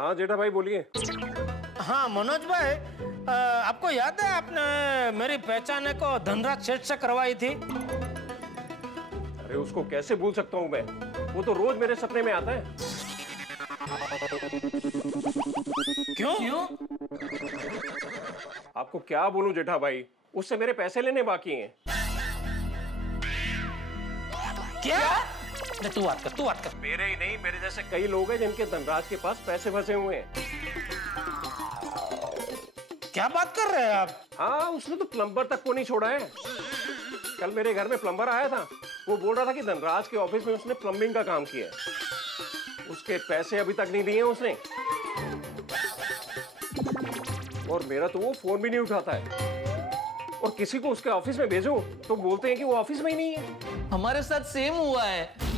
हाँ जेठा भाई बोलिए। हाँ मनोज भाई, आपको याद है आपने मेरी पहचान को धनराज सेठ से करवाई थी? अरे उसको कैसे भूल सकता हूँ मैं, वो तो रोज मेरे सपने में आता है। क्यों? आपको क्या बोलूं जेठा भाई, उससे मेरे पैसे लेने बाकी हैं। क्या? तू बात कर। मेरे ही नहीं, मेरे जैसे कई लोग हैं जिनके धनराज के पास पैसे फंसे हुए हैं। क्या बात कर रहे हैं आप? हाँ, उसने तो प्लम्बर तक को नहीं छोड़ा है। कल मेरे घर में प्लम्बर आया था, वो बोल रहा था कि धनराज के ऑफिस में उसने प्लम्बिंग का काम किया है। उसके पैसे अभी तक नहीं दिए उसने, और मेरा तो वो फोन भी नहीं उठाता है, और किसी को उसके ऑफिस में भेजो तो बोलते हैं कि वो ऑफिस में ही नहीं है। हमारे साथ सेम हुआ है।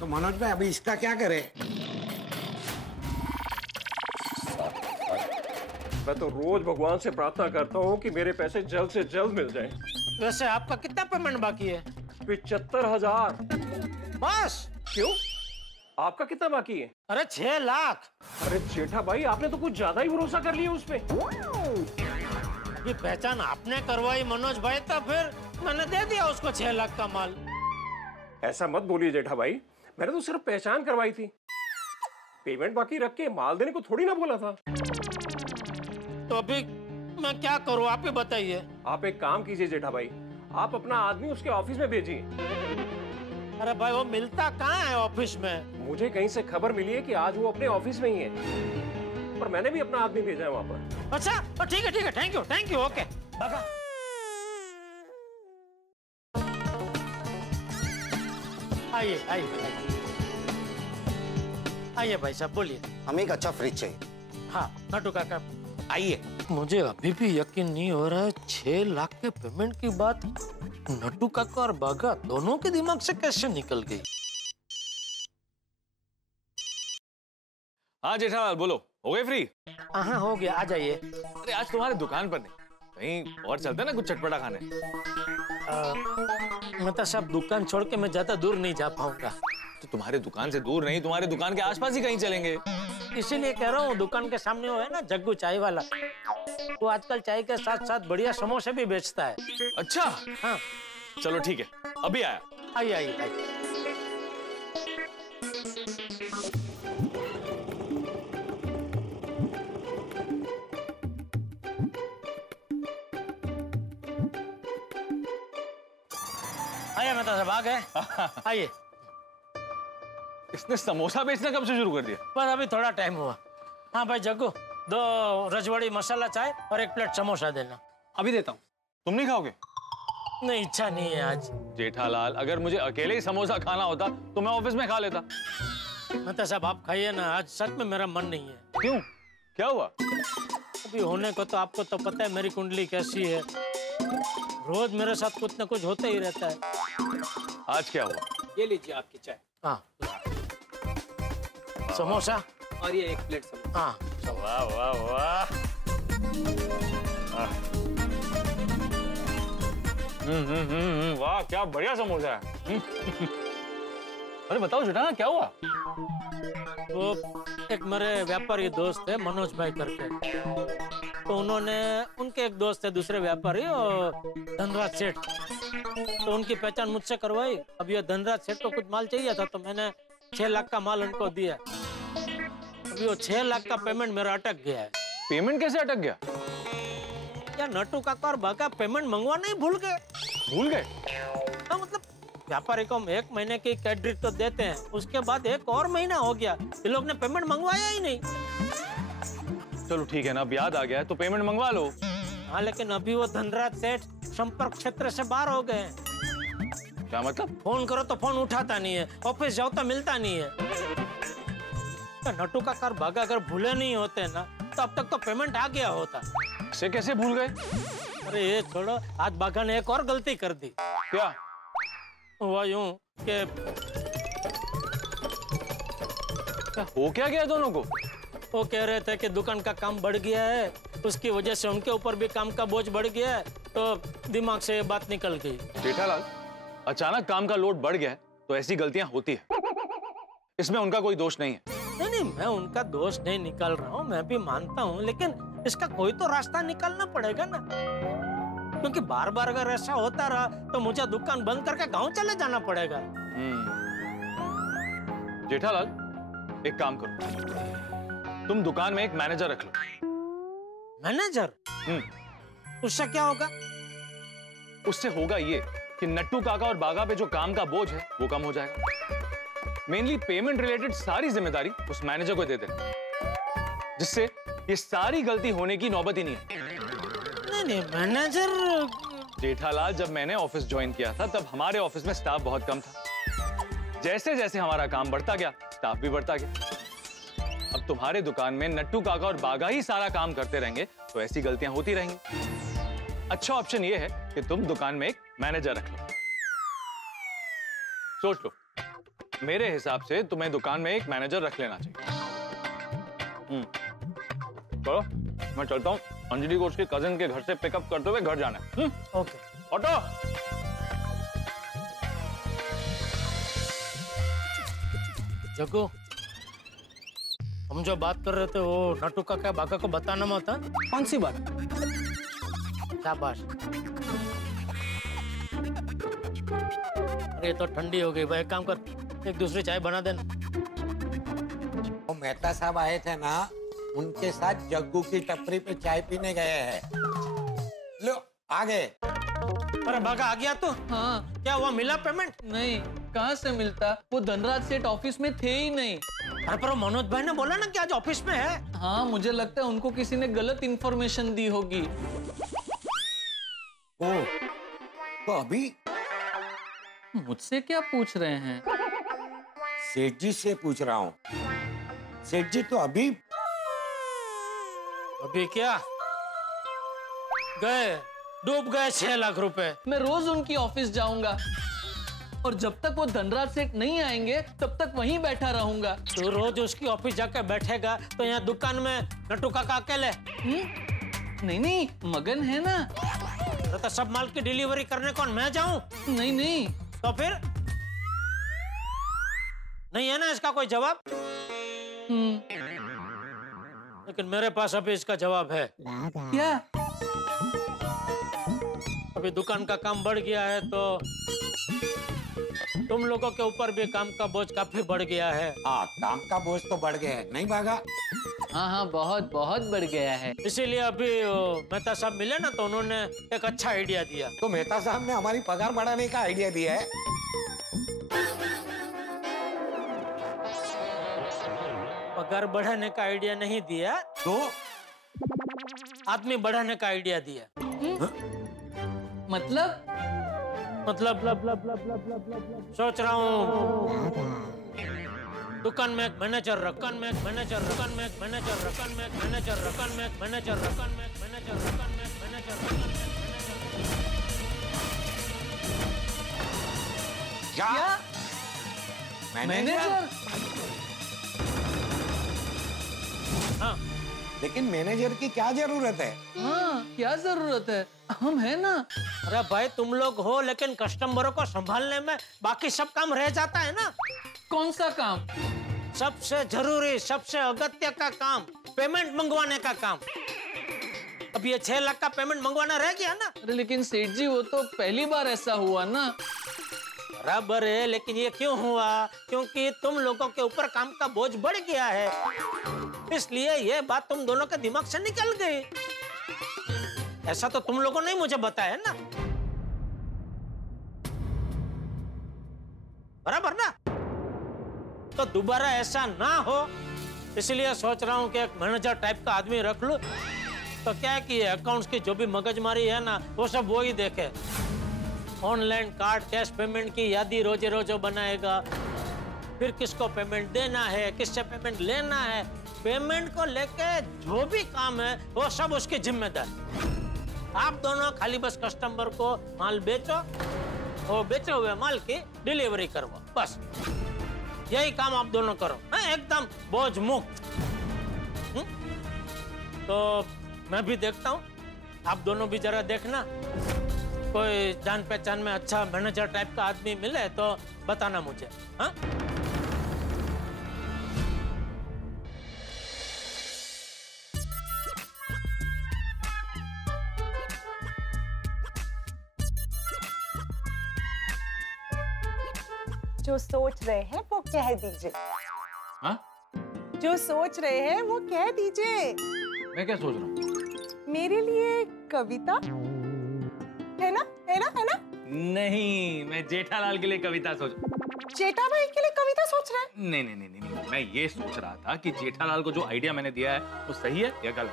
तो मनोज भाई अभी इसका क्या करें? मैं तो रोज भगवान से प्रार्थना करता हूँ कि मेरे पैसे जल्द से जल्द मिल जाएं। वैसे आपका कितना पेमेंट बाकी है? 75,000। बस? क्यों, आपका कितना बाकी है? अरे 6 लाख। अरे जेठा भाई, आपने तो कुछ ज्यादा ही भरोसा कर लिया उस पे। ये पहचान आपने करवाई मनोज भाई, तो फिर मैंने दे दिया उसको 6 लाख का माल। ऐसा मत बोलिए जेठा भाई, मैंने तो सिर्फ पहचान करवाई थी, पेमेंट बाकी रख के माल देने को थोड़ी ना बोला था। तो अभी मैं क्या करूं, आप ही बताइए। आप एक काम कीजिए जेठा भाई, आप अपना आदमी उसके ऑफिस में भेजिए। अरे भाई वो मिलता कहाँ है ऑफिस में? मुझे कहीं से खबर मिली है कि आज वो अपने ऑफिस में ही है, पर मैंने भी अपना आदमी भेजा है वहां पर। अच्छा तो ठीक है, थैंक यू, ओके। बाका आइए भाई साहब, बोलिए। हमें एक अच्छा फ्रिज चाहिए। हाँ नटू काका आइए। मुझे अभी भी यकीन नहीं हो रहा है 6 लाख के पेमेंट की बात नटू काका और बागा दोनों के दिमाग से कैसे निकल गई। हाँ जेठालाल बोलो, हो गए फ्री? हाँ हो गया, आ जाइए। अरे आज तुम्हारे दुकान पर नहीं, कहीं और चलते ना कुछ चटपटा खाने। मतलब सब दुकान छोड़ के मैं ज्यादा दूर नहीं जा पाऊंगा। तो तुम्हारे दुकान से दूर नहीं, तुम्हारे दुकान के आसपास ही कहीं चलेंगे। इसीलिए कह रहा हूँ, दुकान के सामने वो है ना जग्गू चाय वाला, वो आजकल चाय के साथ साथ बढ़िया समोसे भी बेचता है। अच्छा हाँ चलो ठीक है, अभी आया। आइए। मैं तो सब आ गए। आइए। इसने समोसा बेचना कब से शुरू कर दिया? बस अभी थोड़ा टाइम हुआ। हाँ भाई जग्गू, 2 रजवाड़ी मसाला चाय और 1 प्लेट समोसा देना। अभी देता हूँ। तुम नहीं खाओगे? नहीं, इच्छा नहीं है आज। जेठालाल, अगर मुझे अकेले ही समोसा खाना होता तो मैं ऑफिस में खा लेता। मतलब साहब आप खाइए ना, आज सच में मेरा मन नहीं है। क्यों, क्या हुआ? अभी होने को तो आपको तो पता है मेरी कुंडली कैसी है, रोज मेरे साथ कुछ न कुछ होता ही रहता है। आज क्या हुआ? ये लीजिए आपकी चाय। हाँ समोसा और ये 1 प्लेट समोसा। हाँ वाह वाह वाह। वाह क्या बढ़िया समोसा है। अरे बताओ जेठा, क्या हुआ? वो एक मेरे व्यापारी दोस्त है मनोज भाई करके, तो उन्होंने, उनके एक दोस्त है दूसरे व्यापारी और धनराज सेठ, तो उनकी पहचान मुझसे करवाई। अब ये धनराज सेठ को कुछ माल चाहिए था तो मैंने 6 लाख का माल उनको दिया। अभी वो 6 लाख का पेमेंट मेरा अटक गया है। पेमेंट कैसे अटक गया? क्या नटू काका और बाका पेमेंट मंगवाना ही भूल गए। भूल गए? हाँ मतलब व्यापारी को हम 1 महीने की क्रेडिट तो देते हैं, उसके बाद 1 और महीना हो गया, ये लोग ने पेमेंट मंगवाया ही नहीं। चलो ठीक है ना, अब याद आ गया तो पेमेंट मंगवा लो। हाँ लेकिन अभी वो धनराज सेठ संपर्क क्षेत्र से बाहर हो गए। क्या मतलब? फोन करो तो फोन उठाता नहीं है, ऑफिस जाओ तो मिलता नहीं है। तो नटू काका और बागा अगर भूले नहीं होते ना तो अब तक तो पेमेंट आ गया होता। ऐसे कैसे भूल गए? अरे ये छोड़ो, आज बागा ने एक और गलती कर दी। क्या हुआ यूं कि हो क्या गया दोनों को? वो कह रहे थे कि दुकान का काम बढ़ गया है, उसकी वजह से उनके ऊपर भी काम का बोझ बढ़ गया है, तो दिमाग से ये बात निकल गई। जेठालाल, अचानक काम का लोड बढ़ गया है तो ऐसी गलतियां होती है, इसमें उनका कोई दोष नहीं है। नहीं, मैं उनका दोष नहीं निकाल रहा हूँ, मैं भी मानता हूँ, लेकिन इसका कोई तो रास्ता निकालना पड़ेगा ना, क्योंकि बार बार अगर ऐसा होता रहा तो मुझे दुकान बंद करके गांव चले जाना पड़ेगा। जेठालाल, एक काम करो, तुम दुकान में एक मैनेजर रख लो। मैनेजर? उससे क्या होगा? उससे होगा ये कि नट्टू काका और बागा पे जो काम का बोझ है वो कम हो जाएगा। मेनली पेमेंट रिलेटेड सारी जिम्मेदारी उस मैनेजर को दे देना, जिससे ये सारी गलती होने की नौबत ही नहीं है। नहीं, मैनेजर। जेठालाल, जब मैंने ऑफिस ज्वाइन किया था तब हमारे ऑफिस में स्टाफ बहुत कम था। जैसे जैसे हमारा काम बढ़ता गया, स्टाफ भी बढ़ता गया। अब तुम्हारे दुकान में नट्टू काका और बागा ही सारा काम करते रहेंगे तो ऐसी गलतियां होती रहेंगी। अच्छा ऑप्शन ये है कि तुम दुकान में एक मैनेजर रख लो। सोच लो, मेरे हिसाब से तुम्हें दुकान में एक मैनेजर रख लेना चाहिए। चलो, मैं चलता हूँ। अंजलि को उसके कजिन के घर से पिकअप करते हुए घर जाना है। ओके। ऑटो। जग्गू, हम जो बात कर रहे थे वो नट्टू काका बागा को बताना मत। कौन सी बात? शाबाश। अरे तो ठंडी हो गई भाई, एक काम कर, एक दूसरी चाय बना देना। वो मेहता साहब आए थे ना, उनके साथ जग्गू की टपरी पे चाय पीने गए हैं। लो आ गए। अरे बागा आ गया तो? हाँ। क्या हुआ, मिला पेमेंट? नहीं, कहाँ से मिलता? वो धनराज सेठ ऑफिस में थे ही नहीं। अरे पर मनोज भाई ने बोला ना कि आज ऑफिस में है। हाँ, मुझे लगता है उनको किसी ने गलत इंफॉर्मेशन दी होगी। ओ, तो अभी मुझसे क्या पूछ रहे हैं? सेठ जी से पूछ रहा हूँ। सेठ जी तो अभी क्या गए, डूब गए 6 लाख रुपए। मैं रोज उनकी ऑफिस जाऊंगा और जब तक वो धनराज सेठ नहीं आएंगे तब तक वहीं बैठा रहूंगा। तो रोज उसकी ऑफिस जाकर बैठेगा तो यहाँ दुकान में नट्टू काका अकेले? नहीं, मगन है ना। तो सब माल की डिलीवरी करने कौन, मैं जाऊं? नहीं। तो फिर नहीं है ना इसका कोई जवाब? लेकिन मेरे पास अभी इसका जवाब है। क्या? अभी दुकान का काम बढ़ गया है तो तुम लोगों के ऊपर भी काम का बोझ काफी बढ़ गया है। हाँ, काम का बोझ तो बढ़ गया है, नहीं भागा? हाँ, बहुत बढ़ गया है। इसीलिए अभी मेहता साहब मिले ना तो उन्होंने एक अच्छा आइडिया दिया। तो मेहता साहब ने हमारी पगार बढ़ाने का आइडिया दिया है। पगार बढ़ाने का आइडिया नहीं दिया, तो आदमी बढ़ाने का आइडिया दिया। मतलब सोच रहा हूँ दुकान में एक मैनेजर रख, दुकान में एक मैनेजर, दुकान में एक मैनेजर, दुकान में एक मैनेजर, दुकान में एक मैनेजर, दुकान में एक मैनेजर, दुकान में एक मैनेजर। क्या? मैनेजर? हाँ, लेकिन मैनेजर की क्या जरूरत है? हाँ, क्या जरूरत है? हम है ना। अरे भाई तुम लोग हो, लेकिन कस्टमरों को संभालने में बाकी सब काम रह जाता है ना। कौन सा काम? सबसे जरूरी, सबसे अगत्य का काम, पेमेंट मंगवाने का काम। अब ये 6 लाख का पेमेंट मंगवाना रह गया ना। अरे लेकिन सेठ जी, वो तो पहली बार ऐसा हुआ ना। बराबर है, लेकिन ये क्यों हुआ? क्योंकि तुम लोगों के ऊपर काम का बोझ बढ़ गया है, इसलिए ये बात तुम दोनों के दिमाग से निकल गई। ऐसा तो तुम लोगों ने मुझे बताया ना, बराबर ना? तो दोबारा ऐसा ना हो, इसलिए सोच रहा हूँ कि एक मैनेजर टाइप का आदमी रख लूं। तो क्या है कि अकाउंट्स की जो भी मगजमारी है ना, वो सब वो ही देखे। ऑनलाइन कार्ड, कैश पेमेंट की यादी रोजे रोज बनाएगा, फिर किसको पेमेंट देना है, किससे पेमेंट लेना है, पेमेंट को लेके जो भी काम है वो सब उसकी जिम्मेदारी। आप दोनों खाली बस कस्टमर को माल बेचो, वो बेचे हुए माल की डिलीवरी करवाओ, बस यही काम आप दोनों करो, एकदम बोझ मुक्त। तो मैं भी देखता हूँ, आप दोनों भी जरा देखना, कोई जान पहचान में अच्छा मैनेजर टाइप का आदमी मिले तो बताना मुझे। हाँ, जो सोच रहे हैं वो कह दीजिए। हाँ? जो सोच रहे हैं वो कह दीजिए। मैं क्या सोच रहा हूँ? मेरे लिए कविता है ना, है ना, है ना? नहीं, मैं जेठालाल के लिए कविता सोच। जेठा भाई के लिए कविता सोच रहे हैं? नहीं नहीं नहीं नहीं नहीं, मैं ये सोच रहा था कि जेठालाल को जो आइडिया मैंने दिया है वो सही है या गलत।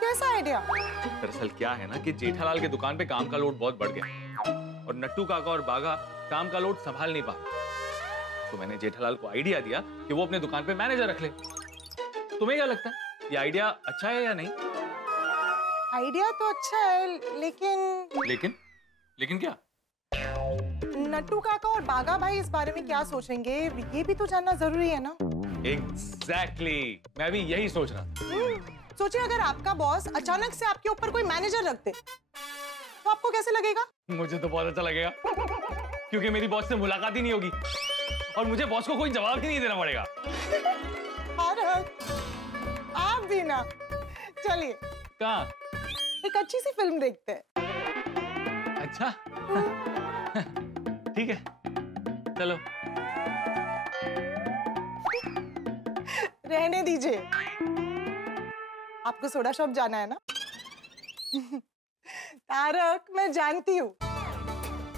कैसा आइडिया? दरअसल क्या है ना कि जेठालाल के दुकान पे काम का लोड बहुत बढ़ गया और नट्टू काका और बाघा काम का लोड संभाल नहीं पा रहे। तो मैंने जेठालाल को आइडिया दिया कि वो अपने दुकान पे मैनेजर रख ले। तुम्हें क्या लगता है, ये आइडिया अच्छा है या नहीं? आइडिया तो अच्छा है, लेकिन लेकिन क्या? नट्टू काका और बागा भाई इस बारे में क्या सोचेंगे, ये भी तो जानना जरूरी है ना। Exactly. मैं भी यही सोच रहा था। सोचिए अगर आपका बॉस अचानक से आपके ऊपर कोई मैनेजर रख दे तो आपको कैसे लगेगा? मुझे तो बहुत अच्छा लगेगा क्योंकि मेरी बॉस से मुलाकात ही नहीं होगी और मुझे बॉस को कोई जवाब ही नहीं देना पड़ेगा। आप भी ना। चलिए कहाँ? एक अच्छी सी फिल्म देखते हैं। अच्छा ठीक है, चलो। रहने दीजिए, आपको सोडा शॉप जाना है ना? तारक, मैं जानती हूँ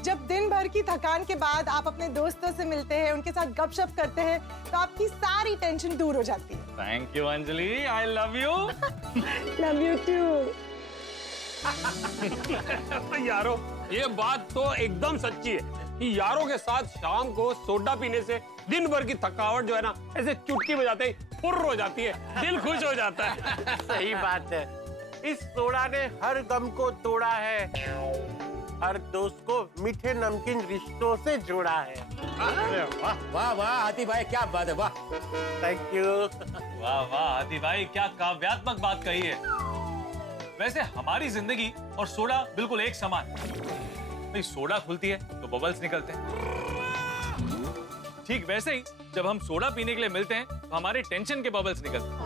जब दिन भर की थकान के बाद आप अपने दोस्तों से मिलते हैं, उनके साथ गपशप करते हैं तो आपकी सारी टेंशन दूर हो जाती है। Thank you Anjali, I love you. Love you too. यारों, ये बात तो एकदम सच्ची है कि यारों के साथ शाम को सोडा पीने से दिन भर की थकावट जो है ना ऐसे चुटकी बजाते ही फुर्र हो जाती है, दिल खुश हो जाता है। सही बात है, इस सोडा ने हर गम को तोड़ा है, हर दोस्त को मीठे नमकीन रिश्तों से जोड़ा है। वाह वाह हाथी भाई, क्या बात है, वाह। Thank you. वाह वाह हाथी भाई, क्या काव्यात्मक बात कही है। वैसे हमारी जिंदगी और सोडा बिल्कुल एक समान है। सोडा खुलती है तो बबल्स निकलते हैं, ठीक वैसे ही जब हम सोडा पीने के लिए मिलते हैं तो हमारे टेंशन के बबल्स निकलते हैं।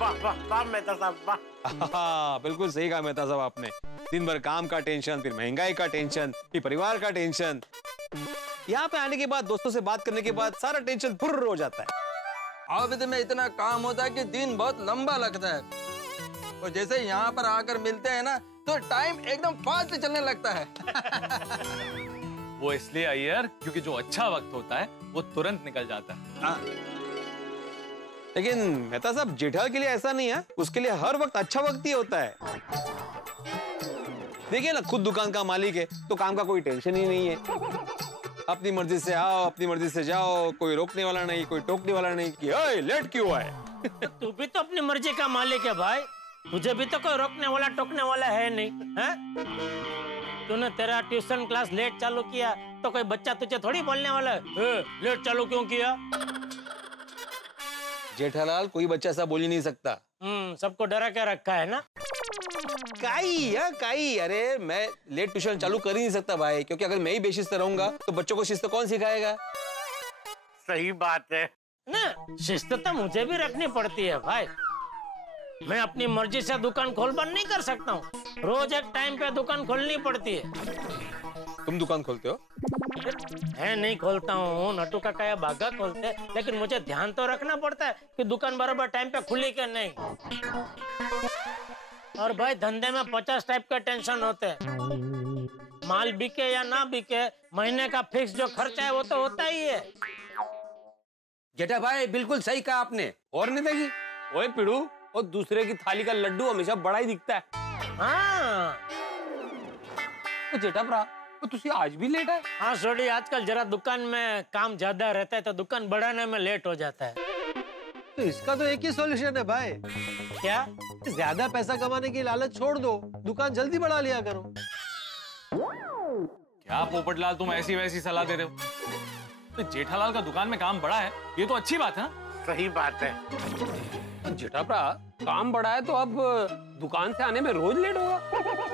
वाह वाह वाह मेहता साहब, वाह। हाँ, बिल्कुल सही कहा मेहता साहब आपने। दिन भर काम का टेंशन, फिर महंगाई का टेंशन, फिर परिवार का टेंशन। यहाँ पे आने के बाद, दोस्तों से बात करने के बाद सारा टेंशन फुर्र हो जाता है। ऑफिस में इतना काम होता है कि दिन बहुत लंबा लगता है और जैसे यहाँ पर आकर मिलते हैं ना तो टाइम एकदम फास्ट चलने लगता है। वो इसलिए अय्यर क्योंकि जो अच्छा वक्त होता है वो तुरंत निकल जाता है। लेकिन मेहता साहब, जेठालाल के लिए ऐसा नहीं है, उसके लिए हर वक्त अच्छा वक्त ही होता है। देखिए ना, खुद दुकान का मालिक है तो काम का कोई टेंशन ही नहीं है। अपनी मर्जी से आओ, अपनी मर्जी से जाओ, कोई रोकने वाला नहीं, कोई टोकने वाला नहीं कि ओए लेट क्यों आए। तू भी तो अपनी मर्जी का मालिक है भाई, तुझे भी तो कोई रोकने वाला टोकने वाला है नहीं, है? तूने तेरा ट्यूशन क्लास लेट चालू किया तो कोई बच्चा तुझे थोड़ी बोलने वाला है, लेट चालू क्यों किया? जेठालाल, कोई बच्चा ऐसा बोल ही नहीं सकता। सबको डरा के रखा है ना। काई, अरे मैं लेट ट्यूशन चालू कर ही नहीं सकता भाई, क्योंकि अगर मैं ही बेशिस्त रहूंगा तो बच्चों को शिस्त कौन सिखाएगा। सही बात है ना, शिस्त तो मुझे भी रखनी पड़ती है भाई। मैं अपनी मर्जी से दुकान खोल बंद नहीं कर सकता हूँ, रोज एक टाइम पे दुकान खोलनी पड़ती है। तुम दुकान खोलते हो? मैं नहीं खोलता हूँ, नट्टू काका या बागा खोलते, लेकिन मुझे ध्यान तो रखना पड़ता है कि दुकान बराबर टाइम पे खुली कि नहीं। और भाई धंधे में 50 टाइप के टेंशन होते हैं। माल बिके या ना बिके, महीने का फिक्स जो खर्चा है वो तो होता ही है। जेठा भाई, बिल्कुल सही कहा आपने। और नहीं देखी, ओए पिड़ू, और दूसरे की थाली का लड्डू हमेशा बड़ा ही दिखता है। हाँ तो जेठा भरा, तो तुसी आज भी लेट है? हाँ सोडी, आजकल जरा दुकान में काम ज्यादा रहता है तो दुकान बढ़ाने में लेट हो जाता है। तो इसका तो एक ही सॉल्यूशन है भाई। क्या? ज्यादा पैसा कमाने की लालच छोड़ दो, दुकान जल्दी बढ़ा लिया करो। क्या पोपटलाल, तुम ऐसी वैसी सलाह दे रहे हो? तो जेठालाल का दुकान में काम बढ़ा है, ये तो अच्छी बात है। सही बात है। जेठा भरा, काम बढ़ा है तो अब दुकान से आने में रोज लेट होगा?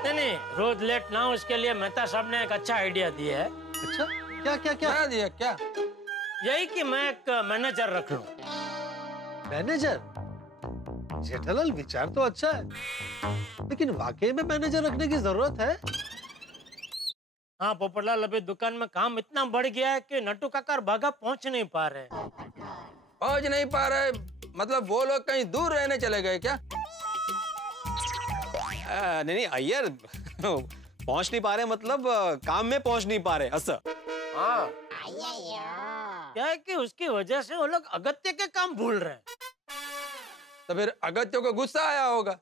नहीं, रोज लेट ना हो इसके लिए मेहता साहब ने एक अच्छा आइडिया दिया है। अच्छा, क्या क्या क्या क्या दिया? क्या? यही कि मैं एक मैनेजर रख लूं। मैनेजर? जेठालाल, विचार तो अच्छा है, लेकिन वाकई में मैनेजर रखने की जरूरत है? हाँ पोपटलाल, अभी दुकान में काम इतना बढ़ गया है कि नट्टू काका और बागा पहुंच नहीं पा रहे। पहुंच नहीं पा रहे मतलब वो लोग कहीं दूर रहने चले गए क्या? नहीं अय्यर पहुंच नहीं पा रहे मतलब काम में पहुंच नहीं पा रहे असर। हाँ क्या है कि उसकी वजह से वो लोग अगत्य के काम भूल रहे हैं। तो फिर अगत्य को गुस्सा आया होगा।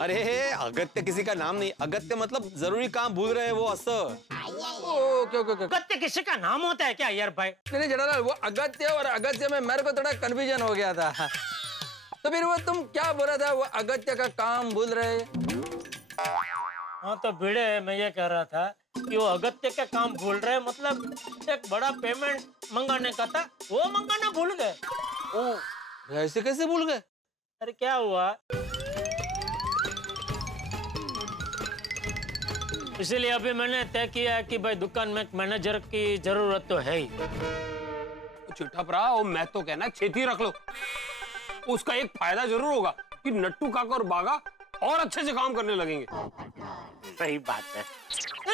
अरे अगत्य किसी का नाम नहीं, अगत्य मतलब जरूरी काम भूल रहे हैं वो असर। ओके। अगत्य किसी का नाम होता है क्या यार भाई? नहीं जेठालाल, वो अगत्य और अगत्य में मेरे को थोड़ा कंफ्यूजन हो गया था। तो फिर वो तुम क्या बोल रहा था, वो अगत्य का काम भूल रहे? हाँ तो भिड़े, मैं ये कह रहा था कि वो अगत्य के काम भूल रहे, मतलब एक बड़ा पेमेंट मंगाने का था, वो मंगाना भूल गए। ओ ऐसे कैसे भूल गए? अरे क्या हुआ, इसीलिए अभी मैंने तय किया है कि भाई दुकान में एक मैनेजर की जरूरत तो है ही। चिट्ठापरा, और मैं तो कहना छेती रख लो। उसका एक फायदा जरूर होगा कि नट्टू काका और बागा और अच्छे से काम करने लगेंगे। सही बात है।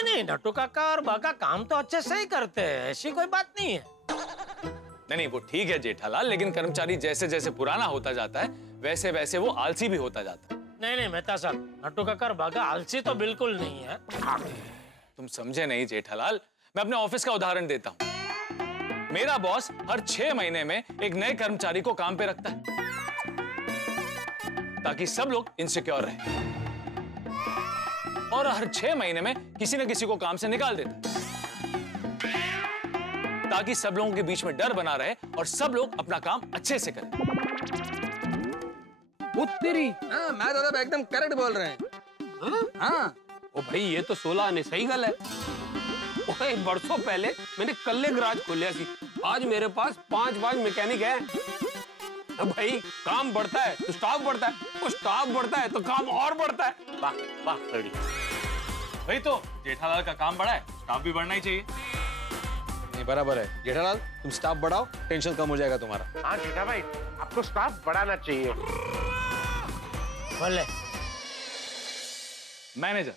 नहीं, नट्टू काका और बागा काम तो अच्छे से ही करते हैं, ऐसी कोई बात नहीं है। नहीं वो ठीक है जेठालाल, लेकिन कर्मचारी जैसे जैसे पुराना होता जाता है वैसे वैसे वो आलसी भी होता जाता है। नहीं मेहता साहब, नट्टू काका और बागा आलसी तो बिल्कुल नहीं है। तुम समझे नहीं जेठालाल, मैं अपने ऑफिस का उदाहरण देता हूँ। मेरा बॉस हर 6 महीने में एक नए कर्मचारी को काम पे रखता है ताकि सब लोग इनसिक्योर रहे, और हर 6 महीने में किसी न किसी को काम से निकाल देता है ताकि सब लोगों के बीच में डर बना रहे और सब लोग अपना काम अच्छे से करें। वो तेरी, हाँ मैं तो एकदम करेक्ट बोल रहे हैं। हाँ ओ भाई ये तो 16 ने सही गल है। ओए बरसों पहले मैंने कल्ले गराज खोलिया सी, आज मेरे पास 5 मैकेनिक हैं। अब भाई काम बढ़ता है तो स्टाफ बढ़ता है, और स्टाफ बढ़ता है तो काम और बढ़ता है। वाह वाह खड़ी। भाई तो जेठालाल का काम बढ़ा है, स्टाफ भी बढ़ना ही चाहिए। नहीं बराबर है जेठालाल, तुम स्टाफ बढ़ाओ, टेंशन कम हो जाएगा तुम्हारा। हाँ जेठा भाई, आपको स्टाफ बढ़ाना चाहिए। बोले मैनेजर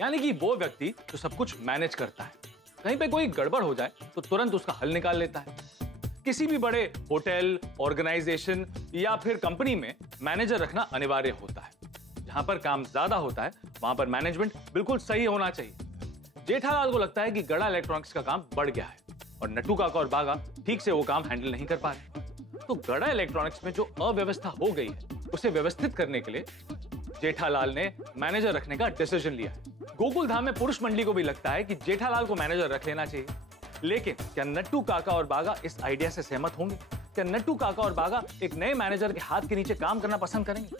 यानी कि वो व्यक्ति जो सब कुछ मैनेज करता है। कहीं पे कोई गड़बड़ हो जाए तो तुरंत उसका हल निकाल लेता है। किसी भी बड़े होटल, ऑर्गेनाइजेशन या फिर कंपनी में मैनेजर रखना अनिवार्य होता है। जहां पर काम ज्यादा होता है वहां पर मैनेजमेंट बिल्कुल सही होना चाहिए। जेठालाल को लगता है कि गड़ा इलेक्ट्रॉनिक्स का काम बढ़ गया है और नट्टू काका और बागा ठीक से वो काम हैंडल नहीं कर पा रहे। तो गड़ा इलेक्ट्रॉनिक्स में जो अव्यवस्था हो गई है उसे व्यवस्थित करने के लिए जेठालाल ने मैनेजर रखने का डिसीजन लिया है। गोकुलधाम में पुरुष मंडली को भी लगता है कि जेठालाल को मैनेजर रख लेना चाहिए, लेकिन क्या नट्टू काका और बागा इस आइडिया से सहमत होंगे? क्या नट्टू काका और बागा एक नए मैनेजर के हाथ के नीचे काम करना पसंद करेंगे?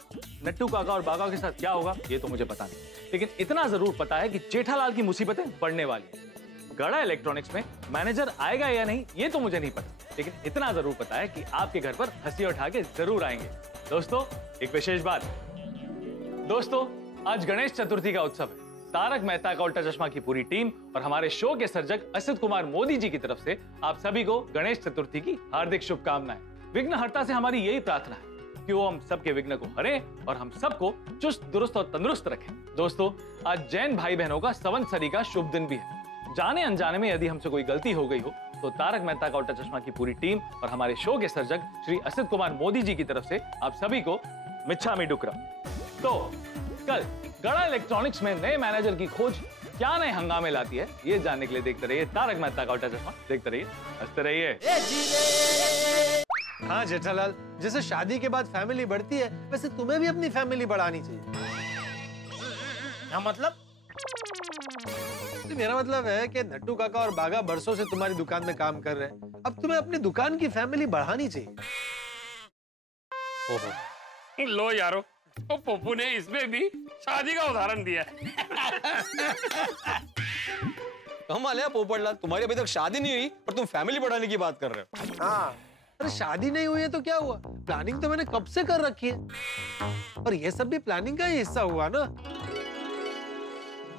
नट्टू काका और बागा के साथ क्या होगा ये तो मुझे पता नहीं, लेकिन इतना जरूर पता है कि जेठालाल की मुसीबतें बढ़ने वाली है। गड़ा इलेक्ट्रॉनिक्स में मैनेजर आएगा या नहीं ये तो मुझे नहीं पता, लेकिन इतना जरूर पता है कि आपके घर पर हंसी उठा के जरूर आएंगे। दोस्तों एक विशेष बात, दोस्तों आज गणेश चतुर्थी का उत्सव है। तारक मेहता का उल्टा चश्मा की पूरी टीम और हमारे शो के सर्जक असित कुमार मोदी जी की तरफ से आप सभी को गणेश चतुर्थी की हार्दिक शुभकामनाएं। विघ्नहर्ता से हमारी यही प्रार्थना है कि वो हम सबके विघ्न को हरे और हम सबको चुस्त दुरुस्त और तंदुरुस्त रखें। दोस्तों आज जैन भाई बहनों का संवत्सरी का शुभ दिन भी है। जाने अनजाने में यदि हमसे कोई गलती हो गई हो तो तारक मेहता का उल्टा चश्मा की पूरी टीम और हमारे शो के सर्जक श्री असित कुमार मोदी जी की तरफ से आप सभी को मिच्छामी डुक्करा। तो कल गड़ा इलेक्ट्रॉनिक्स में नए मैनेजर की खोज क्या नए हंगामे लाती है ये जानने के लिए देखते रहिए तारक मेहता का उल्टा चश्मा। देखते रहिए, हंसते रहिए। हाँ जेठालाल, जैसे शादी के बाद फैमिली बढ़ती है वैसे तुम्हें भी अपनी फैमिली बढ़ानी चाहिए। क्या मतलब? मेरा मतलब है कि नट्टू काका और बागा बरसों से तुम्हारी दुकान में काम कर रहे हैं, अब तुम्हें अपनी दुकान की फैमिली बढ़ानी चाहिए। ओहो लो यारो, तो पप्पू ने इसमें भी शादी का उदाहरण दिया है। कमाल है पोपटलाल, तुम्हारी अभी तक शादी नहीं हुई और तुम फैमिली बढ़ाने की बात कर रहे हो। हाँ अरे शादी नहीं हुई है तो क्या हुआ, प्लानिंग तो मैंने कब से कर रखी है, और ये सब भी प्लानिंग का ही हिस्सा हुआ ना।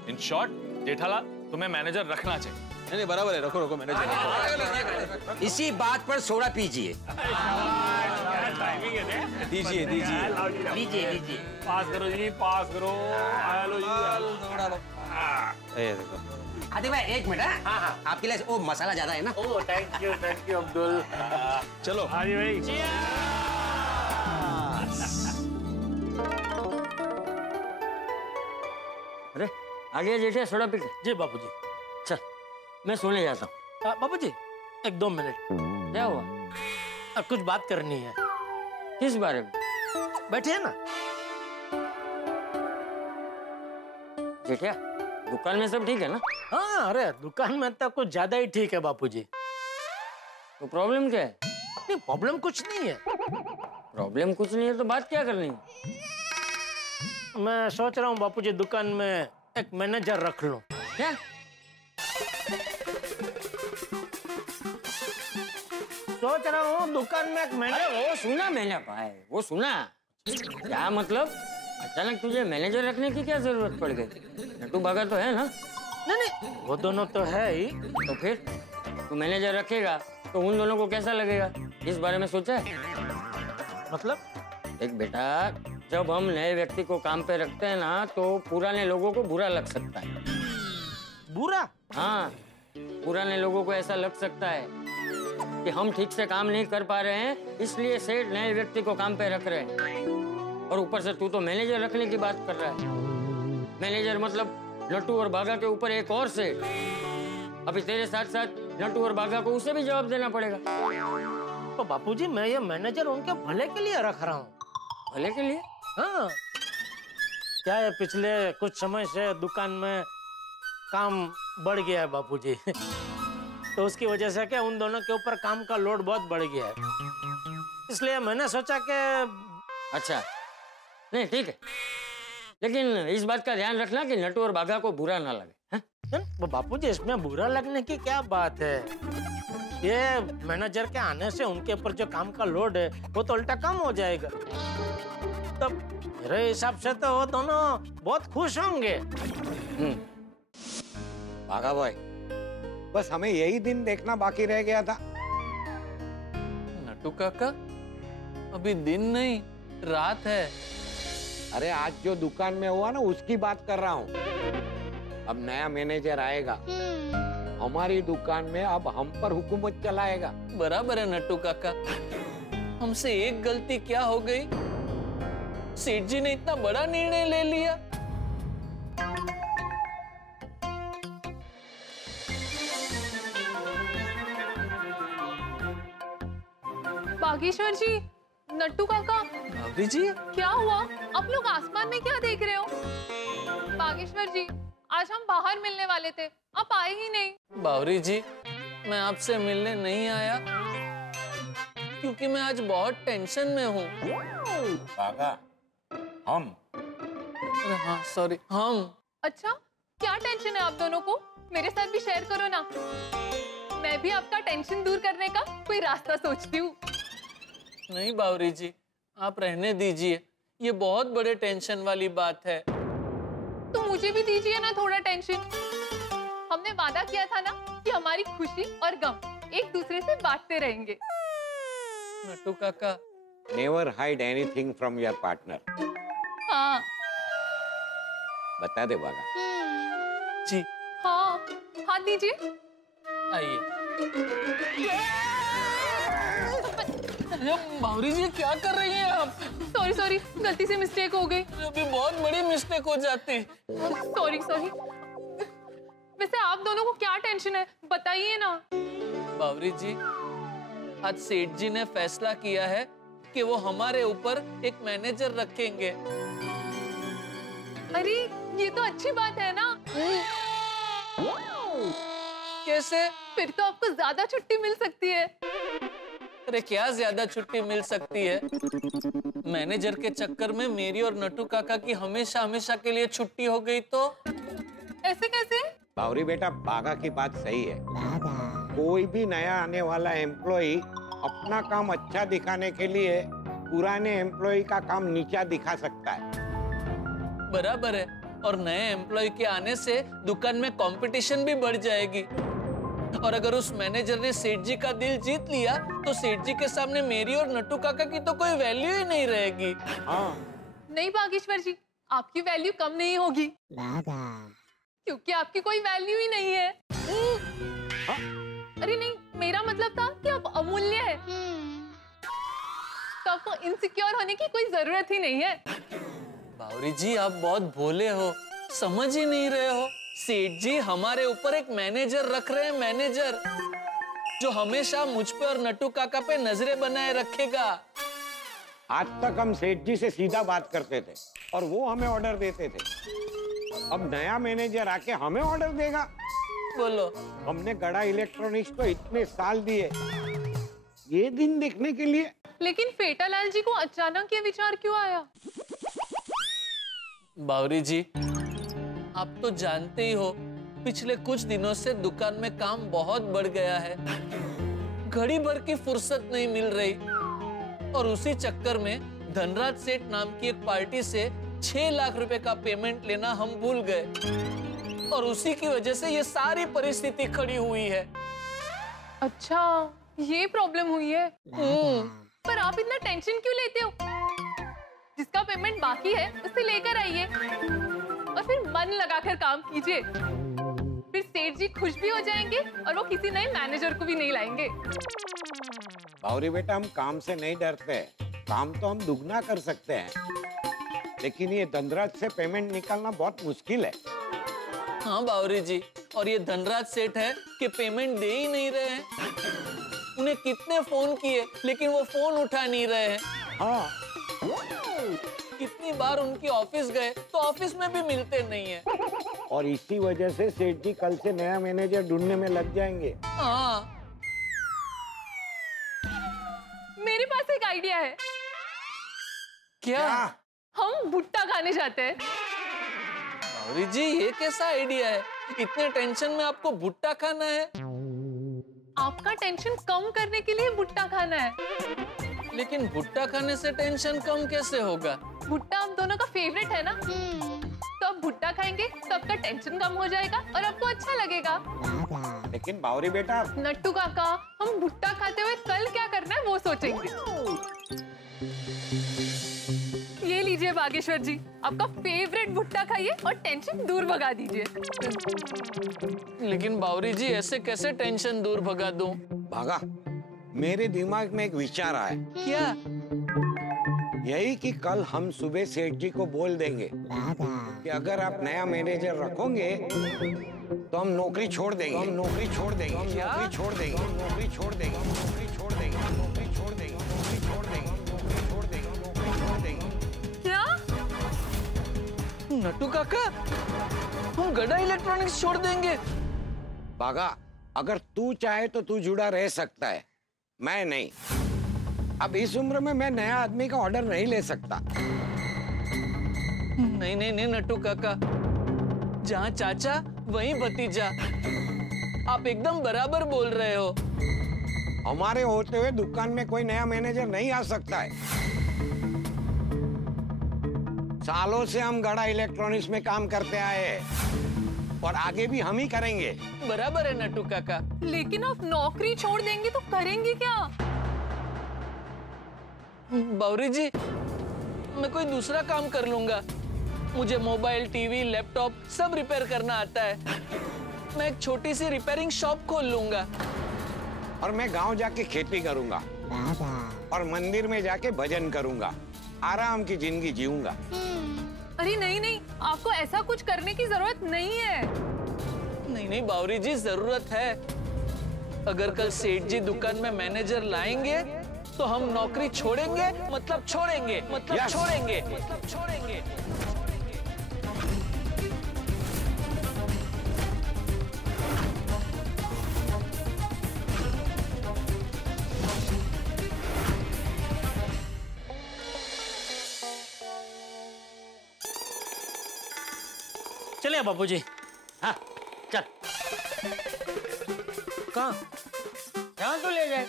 इन शॉर्ट जेठालाल तुम्हें मैनेजर रखना चाहिए। नहीं बराबर है, रखो मैनेजर। इसी बात पर सोडा पीजिए। टाइमिंग है। दीजिए दीजिए लीजिए लीजिए, पास करो जी, पास करो। हेलो जी, ये देखो। आदि भाई एक मिनट। हाँ हाँ, आपके लिए वो मसाला ज्यादा है ना। ओ थैंक यू अब्दुल। चलो आदि भाई। अरे आ गया जेठिया, सोडा पी के। जी बाबूजी। चल मैं सोने जाता हूँ। बाबूजी 1-2 मिनट। क्या हुआ? कुछ बात करनी है। किस बारे में? बैठिए ना। जेठिया दुकान में सब ठीक है ना? हाँ, अरे दुकान में तो कुछ ज्यादा ही ठीक है बापूजी। तो प्रॉब्लम क्या है? नहीं, प्रॉब्लम कुछ नहीं है। प्रॉब्लम कुछ नहीं है तो बात क्या करनी है? मैं सोच रहा हूँ बापूजी दुकान में एक मैनेजर रख लूं। क्या? सोच रहा हूँ दुकान में एक मैनेजर। वो सुना मैंने भाई, वो सुना। क्या मतलब? अचानक तुझे मैनेजर रखने की क्या जरूरत पड़ गई? नट्टू बागा तो है ना? नहीं, वो दोनों तो है ही। तो फिर तू मैनेजर रखेगा तो उन दोनों को कैसा लगेगा? इस बारे में सोचा है? मतलब? देख बेटा, जब हम नए व्यक्ति को काम पे रखते हैं ना तो पुराने लोगों को बुरा लग सकता है। बुरा? हाँ, पुराने लोगों को ऐसा लग सकता है कि हम ठीक से काम नहीं कर पा रहे हैं, इसलिए सेठ नए व्यक्ति को काम पे रख रहे हैं। और ऊपर से तू तो मैनेजर रखने की बात कर रहा है। मैनेजर मतलब नट्टू और बागा के ऊपर एक और सेठ। अभी तेरे साथ साथ नट्टू और बागा को उसे भी जवाब देना पड़ेगा। तो बापूजी मैं ये मैनेजर उनके भले के लिए रख रहा हूँ। भले के लिए? हाँ, क्या है पिछले कुछ समय से दुकान में काम बढ़ गया है बापूजी। तो उसकी वजह से क्या उन दोनों के ऊपर काम का लोड बहुत बढ़ गया है, इसलिए मैंने सोचा कि। अच्छा, नहीं ठीक है, लेकिन इस बात का ध्यान रखना कि नट्टू और बागा को बुरा ना लगे। बापूजी इसमें बुरा लगने की क्या बात है? ये मैनेजर के आने से उनके ऊपर जो काम का लोड है वो तो उल्टा कम हो जाएगा। तो मेरे हिसाब से तो वो दोनों बहुत खुश होंगे। बागा भाई, बस हमें यही दिन देखना बाकी रह गया था। नट्टू काका, अभी दिन नहीं रात है। अरे आज जो दुकान में हुआ ना उसकी बात कर रहा हूँ। अब नया मैनेजर आएगा, हमारी दुकान में अब हम पर हुकूमत चलाएगा। बराबर है नट्टू काका, हमसे एक गलती क्या हो गई, सेठ जी ने इतना बड़ा निर्णय ले लिया। बागेश्वर जी, नट्टू काका। भाभी जी, क्या हुआ? आप लोग आसमान में क्या देख रहे हो? बागेश्वर जी, आज हम बाहर मिलने वाले थे, आप आए ही नहीं। बावरी जी, मैं आपसे मिलने नहीं आया क्योंकि मैं आज बहुत टेंशन में हूँ। बागा, हम? अरे हाँ सॉरी, हम। अच्छा, क्या टेंशन है आप दोनों को? मेरे साथ भी शेयर करो ना, मैं भी आपका टेंशन दूर करने का कोई रास्ता सोचती हूँ। नहीं बावरी जी, आप रहने दीजिए, ये बहुत बड़े टेंशन वाली बात है। तो मुझे भी दीजिए ना थोड़ा टेंशन। हमने वादा किया था ना कि हमारी खुशी और गम एक दूसरे से बांटते रहेंगे। नट्टू काका, never hide anything from your partner. हाँ। बता दे बागा। जी। हाँ, हाथ दीजिए। आइए। बावरी जी क्या कर रही हैं आप? सॉरी सॉरी, गलती से मिस्टेक हो गई। अभी बहुत बड़ी मिस्टेक हो जाती। Sorry sorry. वैसे आप दोनों को क्या टेंशन है, बताइए ना। बावरी जी, आज सेठ जी ने फैसला किया है कि वो हमारे ऊपर एक मैनेजर रखेंगे। अरे ये तो अच्छी बात है ना। कैसे? फिर तो आपको ज्यादा छुट्टी मिल सकती है। अरे क्या ज्यादा छुट्टी मिल सकती है? मैनेजर के चक्कर में मेरी और नट्टू काका की हमेशा हमेशा के लिए छुट्टी हो गई तो? ऐसे कैसे? बावरी बेटा, बागा की बात सही है। कोई भी नया आने वाला एम्प्लॉय अपना काम अच्छा दिखाने के लिए पुराने एम्प्लॉय का काम नीचा दिखा सकता है। बराबर है, और नए एम्प्लॉय के आने से दुकान में कंपटीशन भी बढ़ जाएगी। और अगर उस मैनेजर ने सेठ जी का दिल जीत लिया तो सेठ जी के सामने मेरी और नट्टू काका की तो कोई वैल्यू ही नहीं रहेगी। नहीं बागेश्वर जी, आपकी वैल्यू कम नहीं होगी क्योंकि आपकी कोई वैल्यू ही नहीं है। अरे नहीं, मेरा मतलब था कि आप अमूल्य है, तो आपको इनसिक्योर होने की कोई जरूरत ही नहीं है। बावरी जी, आप बहुत भोले हो, समझ ही नहीं रहे हो। सेठ जी हमारे ऊपर एक मैनेजर रख रहे हैं, मैनेजर जो हमेशा मुझ पे और नट्टू काका पे नजरें बनाए रखेगा। आज तक हम सेठ जी से सीधा बात करते थे और वो हमें ऑर्डर देते थे। अब नया मैनेजर आके हमें ऑर्डर देगा? बोलो। हमने गड़ा इलेक्ट्रॉनिक्स को इतने साल दिए ये दिन देखने के लिए। लेकिन फेटालाल जी को अचानक ये विचार क्यों आया? बावरी जी, आप तो जानते ही हो पिछले कुछ दिनों से दुकान में काम बहुत बढ़ गया है, घड़ी भर की फुर्सत नहीं मिल रही और उसी चक्कर में धनराज सेठ नाम की एक पार्टी से 6 लाख रुपए का पेमेंट लेना हम भूल गए और उसी की वजह से ये सारी परिस्थिति खड़ी हुई है। अच्छा, ये प्रॉब्लम हुई है। पर आप इतना टेंशन क्यों लेते हो? जिसका पेमेंट बाकी है उसे लेकर आइए और फिर मन लगाकर काम कीजिए। फिर सेठ जी खुश भी हो जाएंगे और वो किसी नए मैनेजर को भी नहीं लाएंगे। बावरी बेटा, हम काम से नहीं डरते, काम तो हम दुगना कर सकते हैं, लेकिन ये धनराज से पेमेंट निकालना बहुत मुश्किल है। हाँ बावरी जी, और ये धनराज सेठ है कि पेमेंट दे ही नहीं रहे हैं। उन्हें कितने फोन किए लेकिन वो फोन उठा नहीं रहे हैं। हाँ। कितनी बार उनकी ऑफिस गए तो ऑफिस में भी मिलते नहीं है। और इसी वजह से सेठ जी कल से नया मैनेजर ढूंढने में लग जाएंगे। हाँ। मेरे पास एक आइडिया है। क्या? हम भुट्टा खाने जाते हैं। बावरी जी, ये कैसा आइडिया है? इतने टेंशन में आपको भुट्टा खाना है? आपका टेंशन कम करने के लिए भुट्टा खाना है। लेकिन भुट्टा खाने से टेंशन कम कैसे होगा? भुट्टा हम दोनों का फेवरेट है ना, तो आप भुट्टा खाएंगे तो आपका टेंशन कम हो जाएगा और आपको अच्छा लगेगा। लेकिन बावरी बेटा, नट्टू काका, हम भुट्टा खाते हुए कल क्या करना है वो सोचेंगे। ये लीजिए बागेश्वर जी, आपका फेवरेट भुट्टा खाइए और टेंशन दूर भगा दीजिए। लेकिन बावरी जी, ऐसे कैसे टेंशन दूर भगा दूं? भागा, मेरे दिमाग में एक विचार आया। क्या? यही कि कल हम सुबह सेठ जी को बोल देंगे कि अगर आप नया मैनेजर रखोगे तो हम नौकरी छोड़ देंगे, हम नौकरी छोड़ देंगे, हम नौकरी छोड़ देंगे, हम नौकरी छोड़ देंगे, नौकरी छोड़ देंगे, नौकरी छोड़ देंगे, नौकरी छोड़ देंगे, नौकरी छोड़ देंगे, नौकरी छोड़ देंगे। क्या? नट्टू काका, हम गड़ा इलेक्ट्रॉनिक्स छोड़ देंगे? बागा, अगर तू चाहे तो तू जुड़ा रह सकता है, मैं नहीं। अब इस उम्र में मैं नया आदमी का ऑर्डर नहीं ले सकता। नहीं नहीं नहीं नट्टू काका, जहाँ चाचा वहीं भतीजा, आप एकदम बराबर बोल रहे हो। हमारे होते हुए दुकान में कोई नया मैनेजर नहीं आ सकता है। सालों से हम गड़ा इलेक्ट्रॉनिक्स में काम करते आए हैं और आगे भी हम ही करेंगे। बराबर है नट्टू काका। लेकिन आप नौकरी छोड़ देंगे तो करेंगे क्या? बावरी जी, मैं कोई दूसरा काम कर लूंगा। मुझे मोबाइल, टीवी, लैपटॉप सब रिपेयर करना आता है। मैं एक छोटी सी रिपेयरिंग शॉप खोल लूंगा। और मैं गांव जाके खेती करूंगा और मंदिर में जाके भजन करूंगा, आराम की जिंदगी जीऊंगा। अरे नहीं नहीं, आपको ऐसा कुछ करने की जरूरत नहीं है। नहीं नहीं बावरी जी, जरूरत है। अगर कल सेठ जी दुकान में मैनेजर लाएंगे तो हम नौकरी छोड़ेंगे, मतलब छोड़ेंगे, मतलब छोड़ेंगे, मतलब छोड़ेंगे। चलिए बापूजी। हाँ चल। कहाँ कहाँ तो ले जाए?